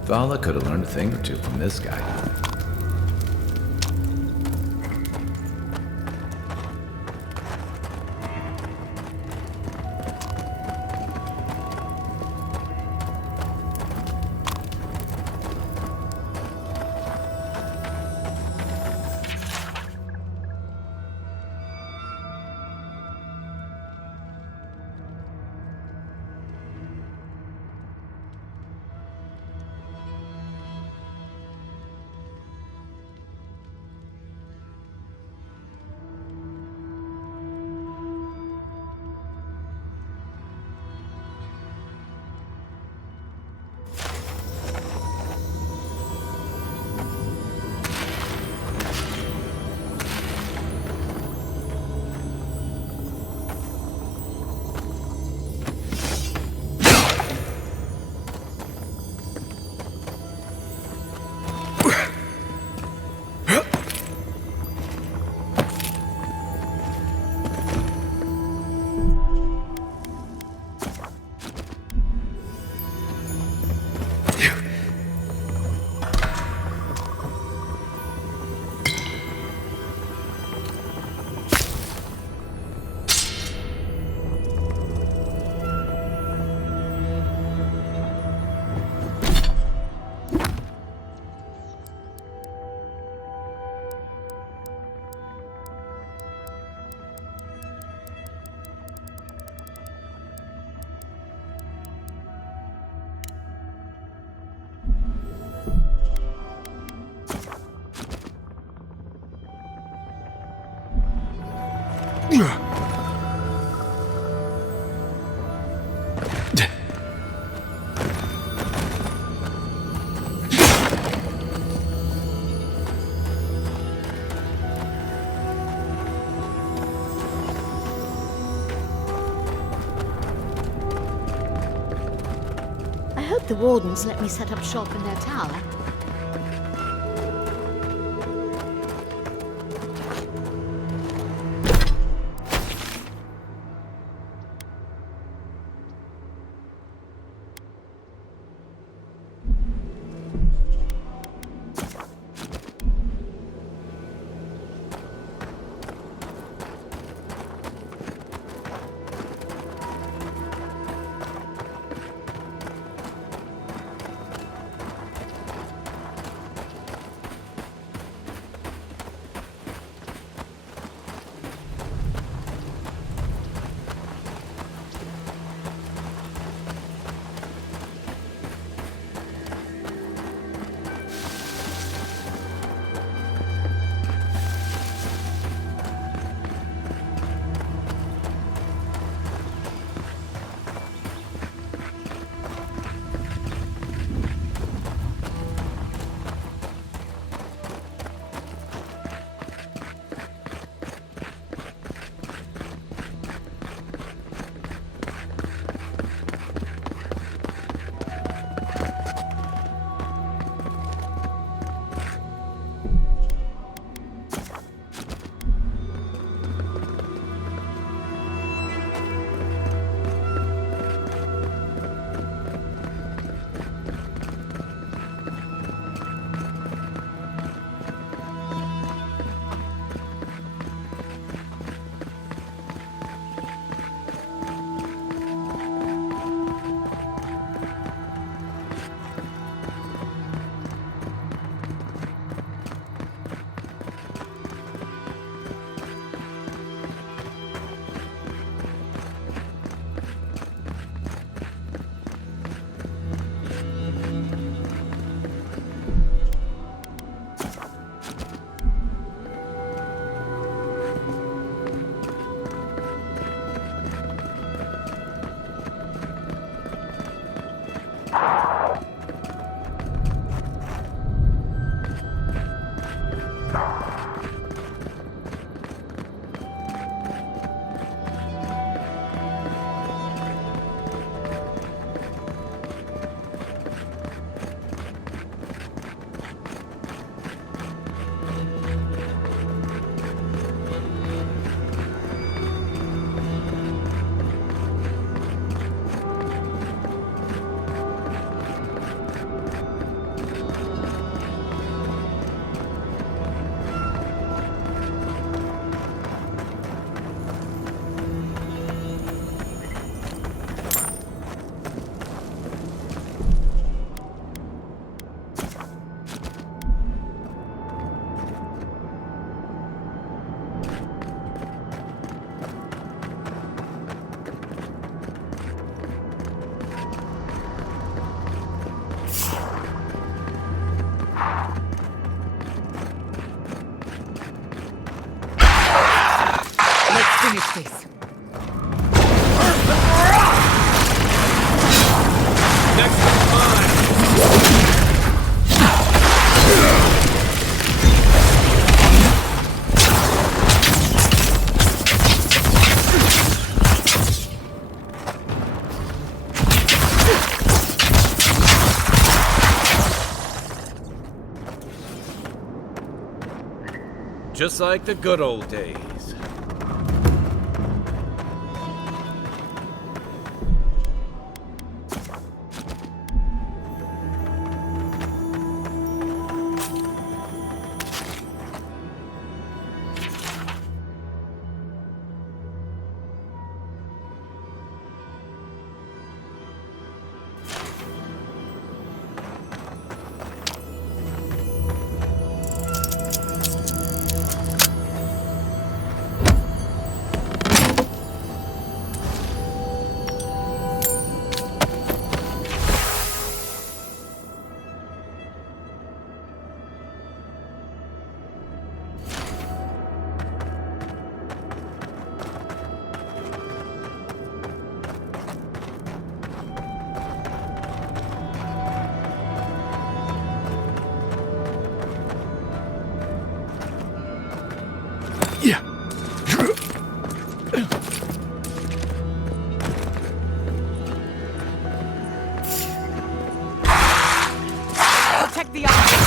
Vala could have learned a thing or two from this guy. I hope the Wardens let me set up shop in their tower. just like the good old days. Protect the island!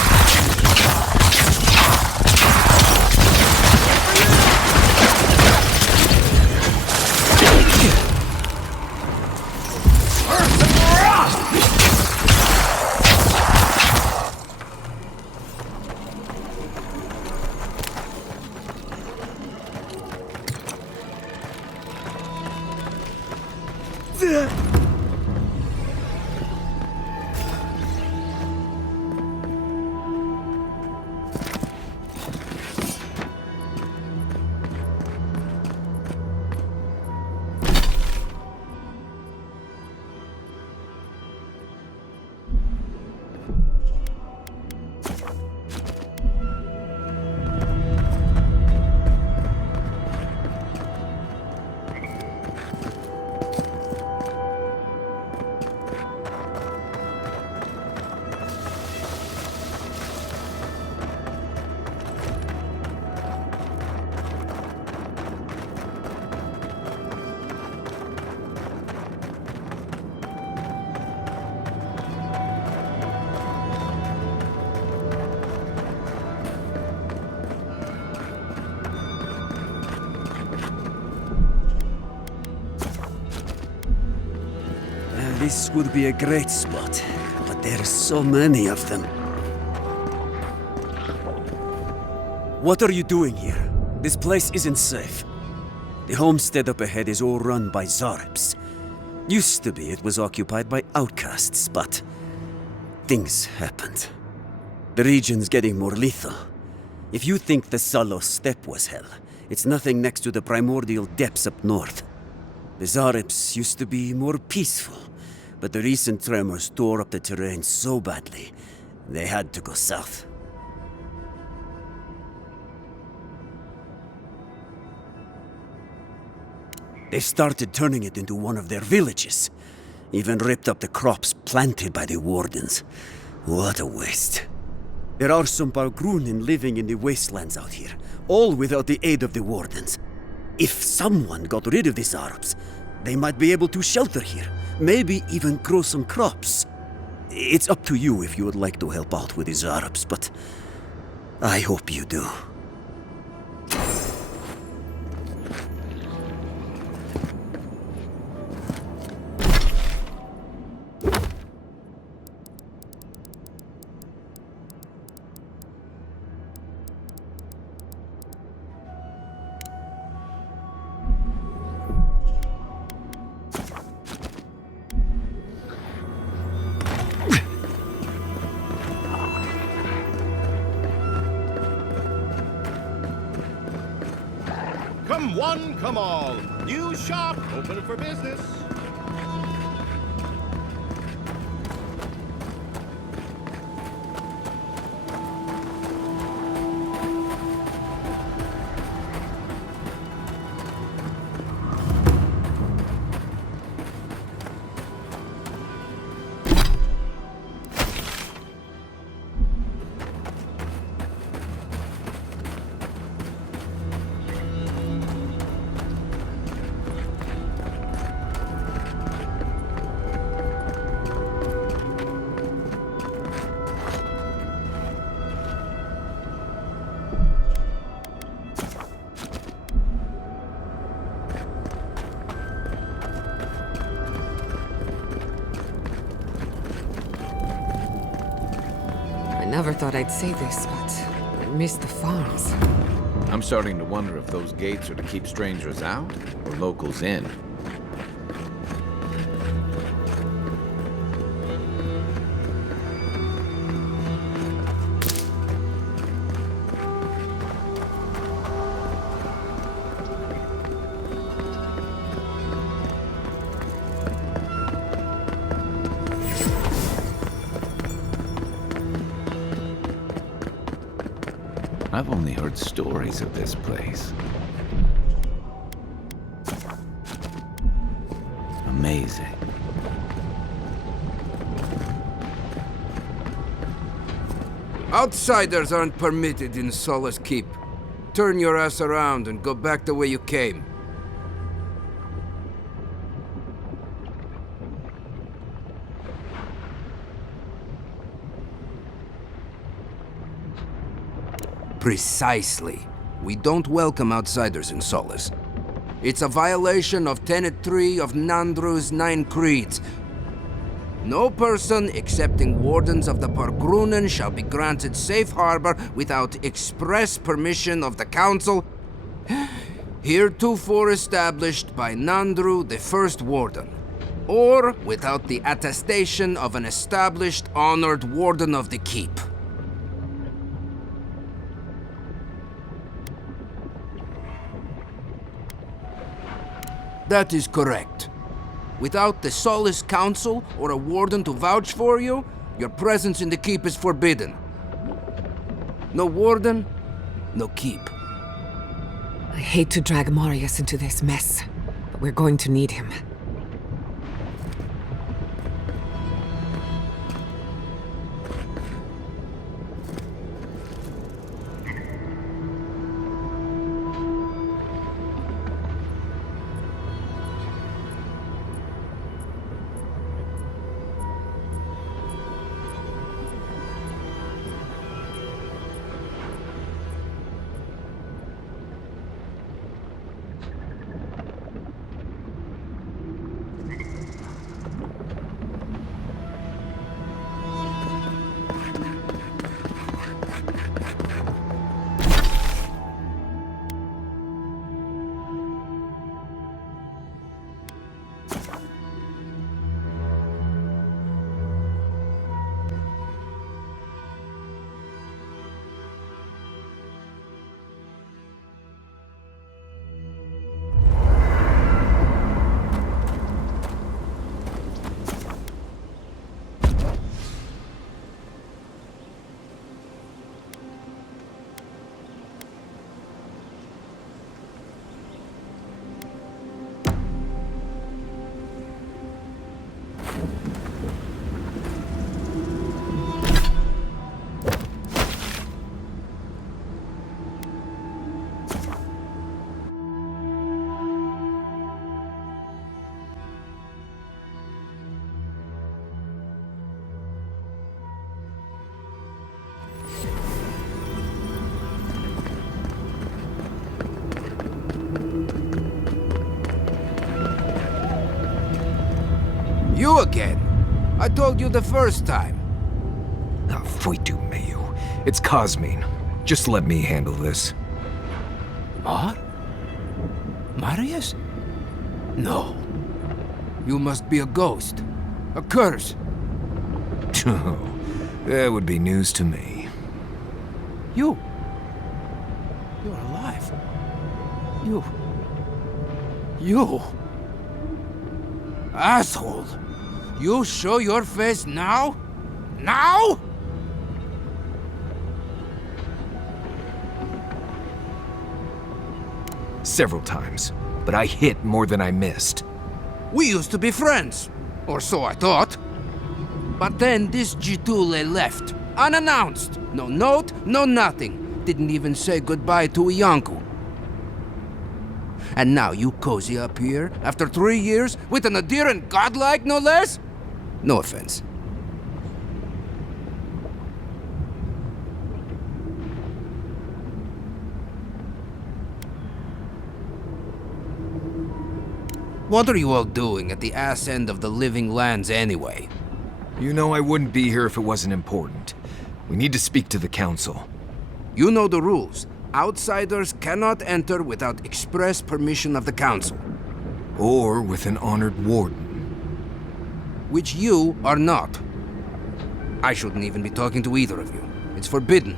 This would be a great spot, but there's so many of them. What are you doing here? This place isn't safe. The homestead up ahead is all run by Zarps. Used to be it was occupied by outcasts, but things happened. The region's getting more lethal. If you think the Salos steppe was hell, it's nothing next to the primordial depths up north. The Zarps used to be more peaceful, but the recent tremors tore up the terrain so badly, they had to go south. They started turning it into one of their villages. Even ripped up the crops planted by the Wardens. What a waste. There are some Balgrunin living in the wastelands out here, all without the aid of the Wardens. If someone got rid of these Arabs, they might be able to shelter here, maybe even grow some crops. It's up to you if you would like to help out with these Arabs, but I hope you do. Come one, come all. New shop, open for business. never thought I'd say this, but I miss the farms. I'm starting to wonder if those gates are to keep strangers out or locals in. I've only heard stories of this place. Amazing. Outsiders aren't permitted in Solace Keep. Turn your ass around and go back the way you came. Precisely. We don't welcome outsiders in Solace. It's a violation of Tenet 3 of Nandru's 9 Creeds. No person excepting wardens of the Pargrunen shall be granted safe harbor without express permission of the Council, heretofore established by Nandru, the First Warden, or without the attestation of an established, honored Warden of the Keep. That is correct. Without the Solace Council or a warden to vouch for you, your presence in the keep is forbidden. No warden, no keep. I hate to drag Marius into this mess, but we're going to need him. You again? I told you the first time. Ah, Fuitu Mayu. It's Cosmine. Just let me handle this. Marius? No. You must be a ghost. A curse. Oh, that would be news to me. You're alive. You... Asshole! You show your face now? Now? Several times, but I hit more than I missed. We used to be friends. Or so I thought. But then this Jitule left. Unannounced. No note, no nothing. Didn't even say goodbye to Iancu. And now you cozy up here, after 3 years, with an adherent godlike, no less? No offense. What are you all doing at the ass end of the living lands anyway? You know I wouldn't be here if it wasn't important. We need to speak to the council. You know the rules. Outsiders cannot enter without express permission of the council. Or with an honored warden. Which you are not. I shouldn't even be talking to either of you. It's forbidden.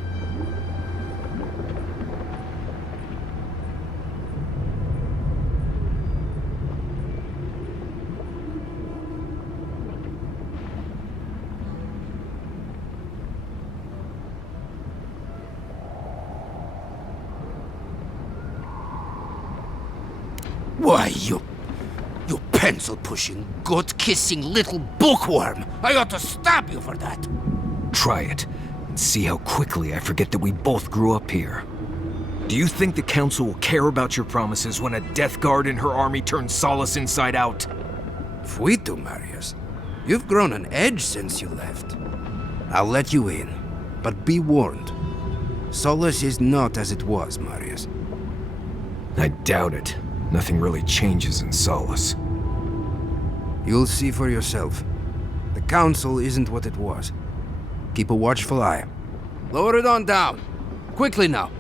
Why, you pencil-pushing, goat-kissing little bookworm! I ought to stab you for that! Try it, and see how quickly I forget that we both grew up here. Do you think the council will care about your promises when a death guard and her army turns Solace inside out? Fuito, Marius. You've grown an edge since you left. I'll let you in, but be warned. Solace is not as it was, Marius. I doubt it. Nothing really changes in Solace. You'll see for yourself. The council isn't what it was. Keep a watchful eye. Lower it on down. Quickly now.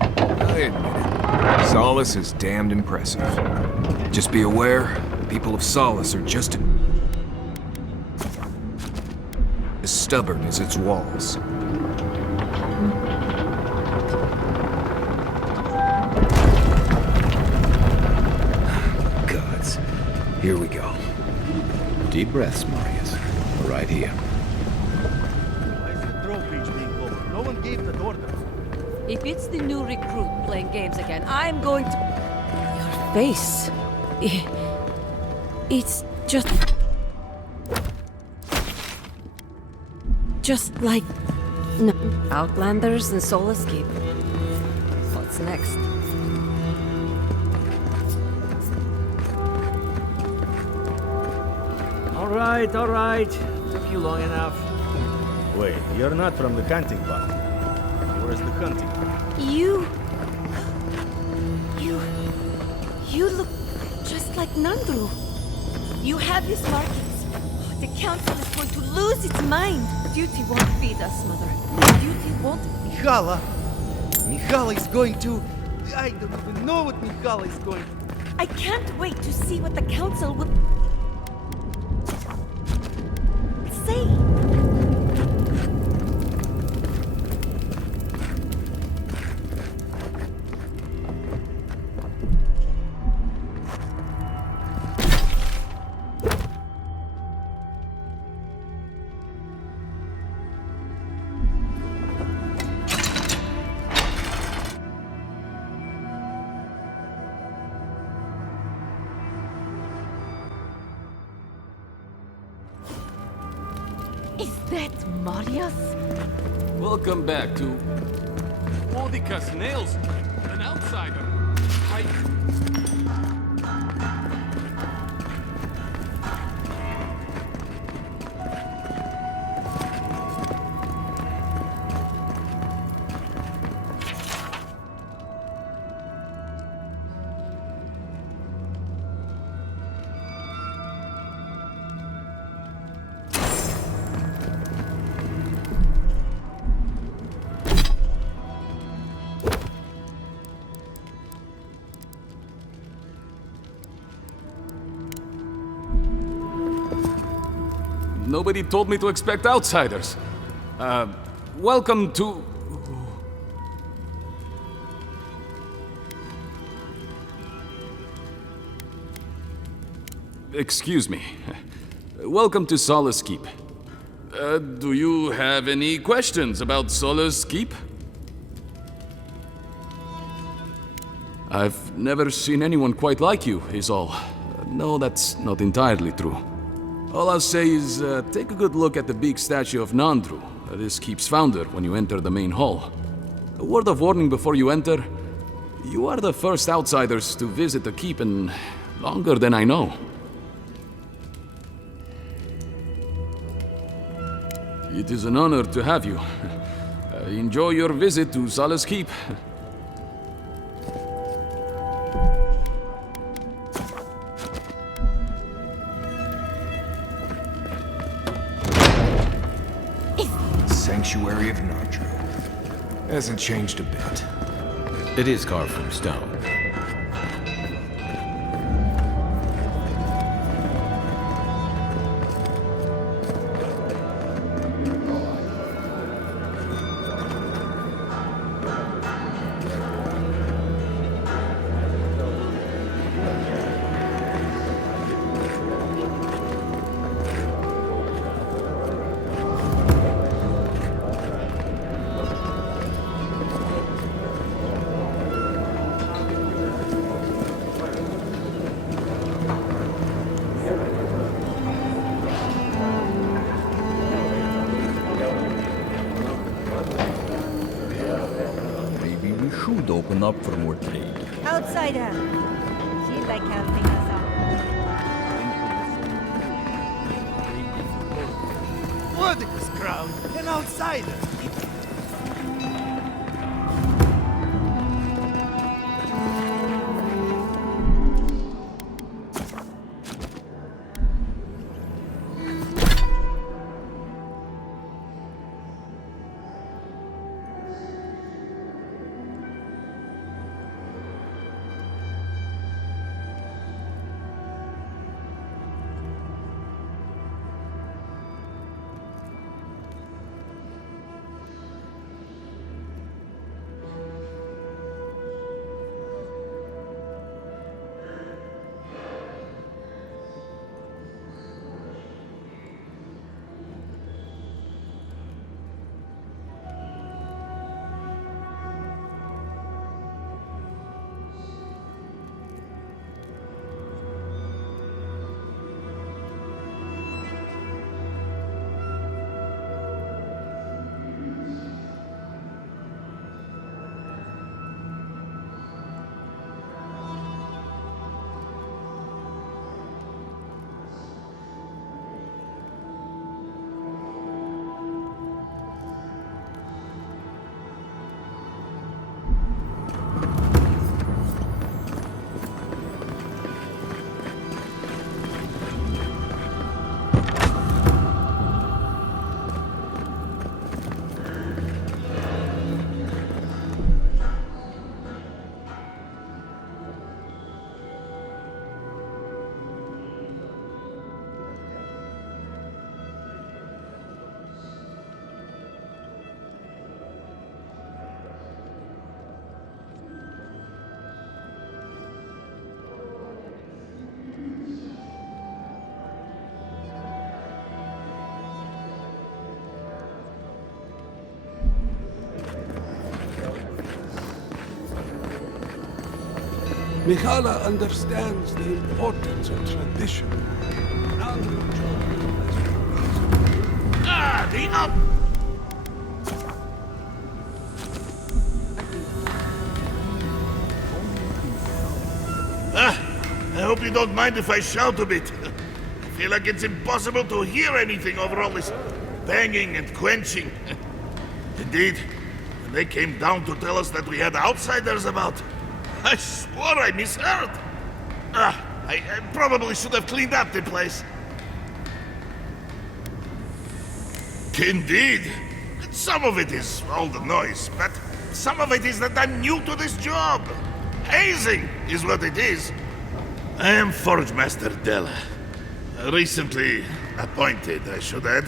I admit it. Solace is damned impressive. Just be aware, the people of Solace are just as stubborn as its walls. Gods. Here we go. Deep breaths, Marius. We're right here. Why is the throw page being lowered? No one gave the order. If it's the new recruit playing games again, I'm going to... Your face... It's just... Just like... No. Outlanders and Solace Keep. What's next? All right. Took you long enough. Wait, you're not from the hunting party. Where's the hunting? You look just like Nandru. You have these markings. The council is going to lose its mind. Duty won't feed us, Mother. Duty won't... Mihala is going to... I don't even know what Mihala is going to... I can't wait to see what the council will... say. Is that Marius? Welcome back to Mordicus Nails, an outsider. Nobody told me to expect outsiders. Welcome to... Excuse me. Welcome to Solace Keep. Do you have any questions about Solace Keep? I've never seen anyone quite like you, is all. No, that's not entirely true. All I'll say is, take a good look at the big statue of Nandru, this keep's founder, when you enter the main hall. A word of warning before you enter, you are the first outsiders to visit the keep in longer than I know. It is an honor to have you. Enjoy your visit to Solace Keep. sanctuary of Nandru. Hasn't changed a bit. It is carved from stone. Maybe we should open up for more trade. Outsider. She like helping us out. What is crown? An outsider. Mihala understands the importance of tradition. Ah, the up! I hope you don't mind if I shout a bit. I feel like it's impossible to hear anything over all this banging and quenching. Indeed, when they came down to tell us that we had outsiders about, I swore I misheard. I probably should have cleaned up the place. Indeed. Some of it is all the noise, but some of it is that I'm new to this job. Hazing is what it is. I am Forge Master Della. Recently appointed, I should add.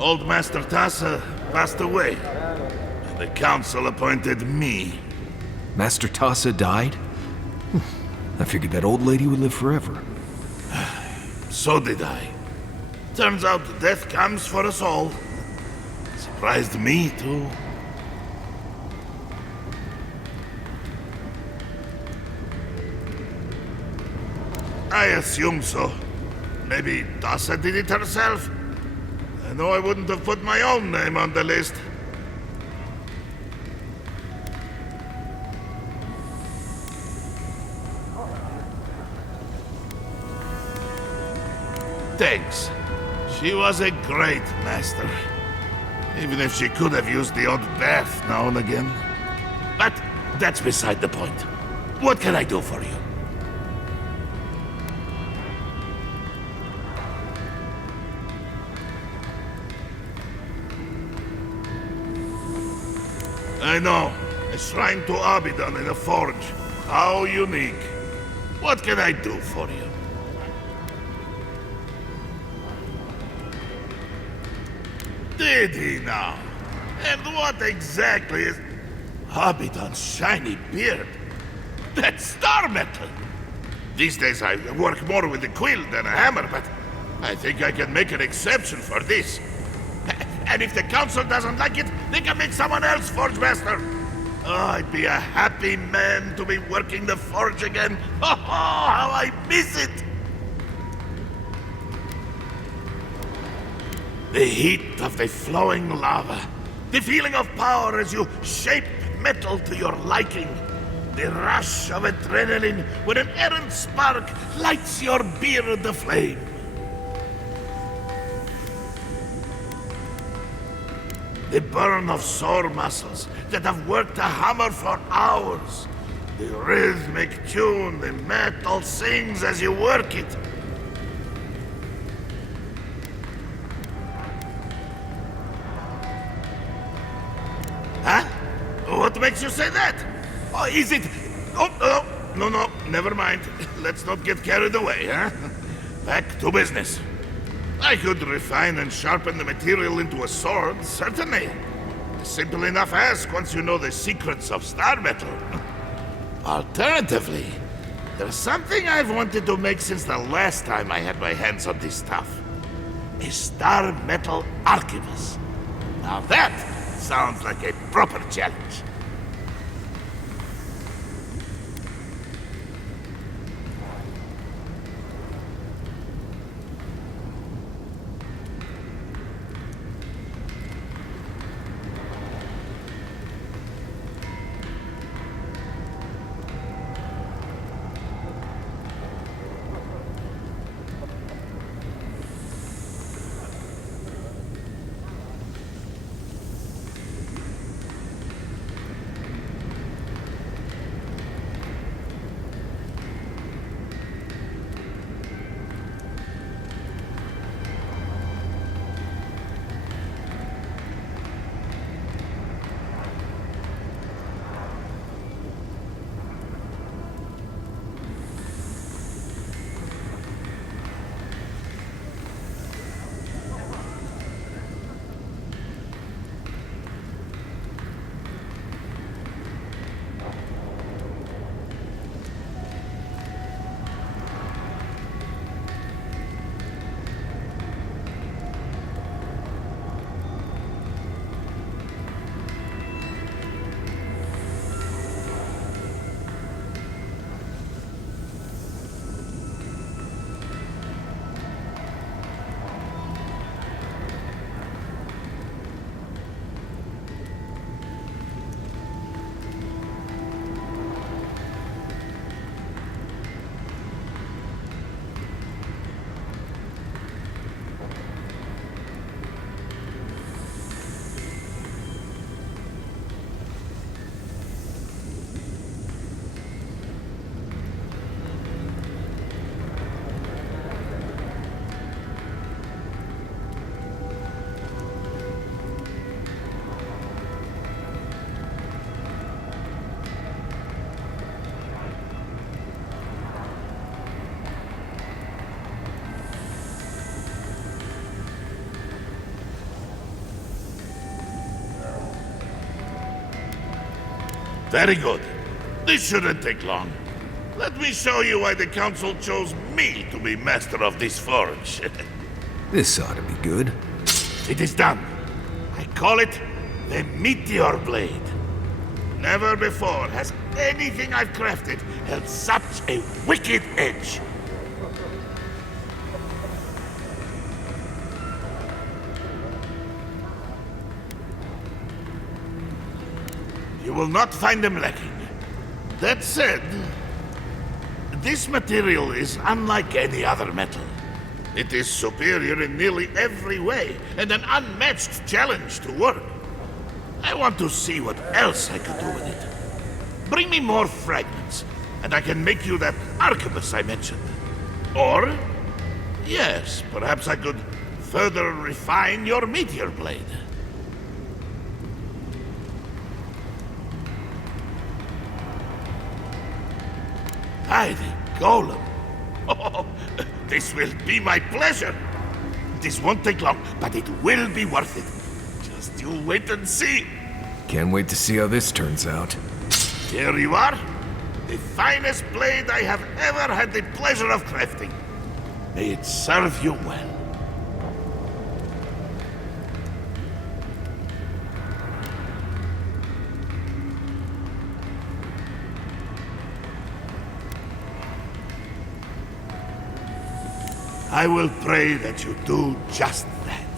Old Master Tassa passed away. The council appointed me. Master Tassa died? I figured that old lady would live forever. So did I. Turns out death comes for us all. Surprised me, too. I assume so. Maybe Tassa did it herself. I know I wouldn't have put my own name on the list. Thanks. She was a great master. Even if she could have used the odd bath now and again. But that's beside the point. What can I do for you? I know. A shrine to Abaddon in a forge. How unique. What can I do for you? Did he now? And what exactly is... Abaddon's shiny beard? That's star metal! These days I work more with a quill than a hammer, but I think I can make an exception for this. And if the council doesn't like it, they can make someone else Forge Master. Oh, I'd be a happy man to be working the forge again. Oh, how I miss it! The heat of the flowing lava. The feeling of power as you shape metal to your liking. The rush of adrenaline when an errant spark lights your beard aflame. The burn of sore muscles that have worked a hammer for hours. The rhythmic tune the metal sings as you work it. Huh? What makes you say that? Oh, is it... Oh, no, never mind. Let's not get carried away, huh? Back to business. I could refine and sharpen the material into a sword, certainly. A simple enough ask once you know the secrets of star metal. Alternatively, there's something I've wanted to make since the last time I had my hands on this stuff. A star metal arquebus. Now that sounds like a proper challenge. Very good. This shouldn't take long. Let me show you why the council chose me to be master of this forge. This ought to be good. It is done. I call it the Meteor Blade. Never before has anything I've crafted held such a wicked edge. You will not find them lacking. That said, this material is unlike any other metal. It is superior in nearly every way, and an unmatched challenge to work. I want to see what else I could do with it. Bring me more fragments, and I can make you that arquebus I mentioned. Or, yes, perhaps I could further refine your meteor blade. mighty golem. Oh, this will be my pleasure. This won't take long, but it will be worth it. Just you wait and see. Can't wait to see how this turns out. Here you are. The finest blade I have ever had the pleasure of crafting. May it serve you well. I will pray that you do just that.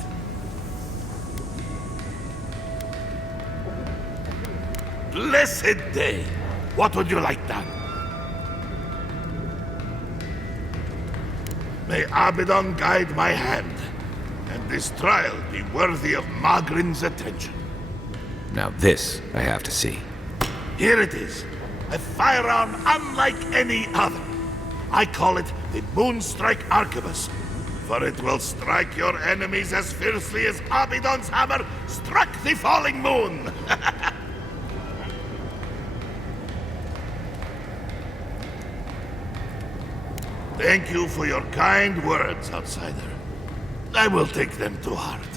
Blessed day! What would you like done? May Abaddon guide my hand, and this trial be worthy of Magrin's attention. Now this I have to see. Here it is, a firearm unlike any other. I call it the Moonstrike Arquebus, for it will strike your enemies as fiercely as Abaddon's hammer struck the falling moon. Thank you for your kind words, outsider. I will take them to heart.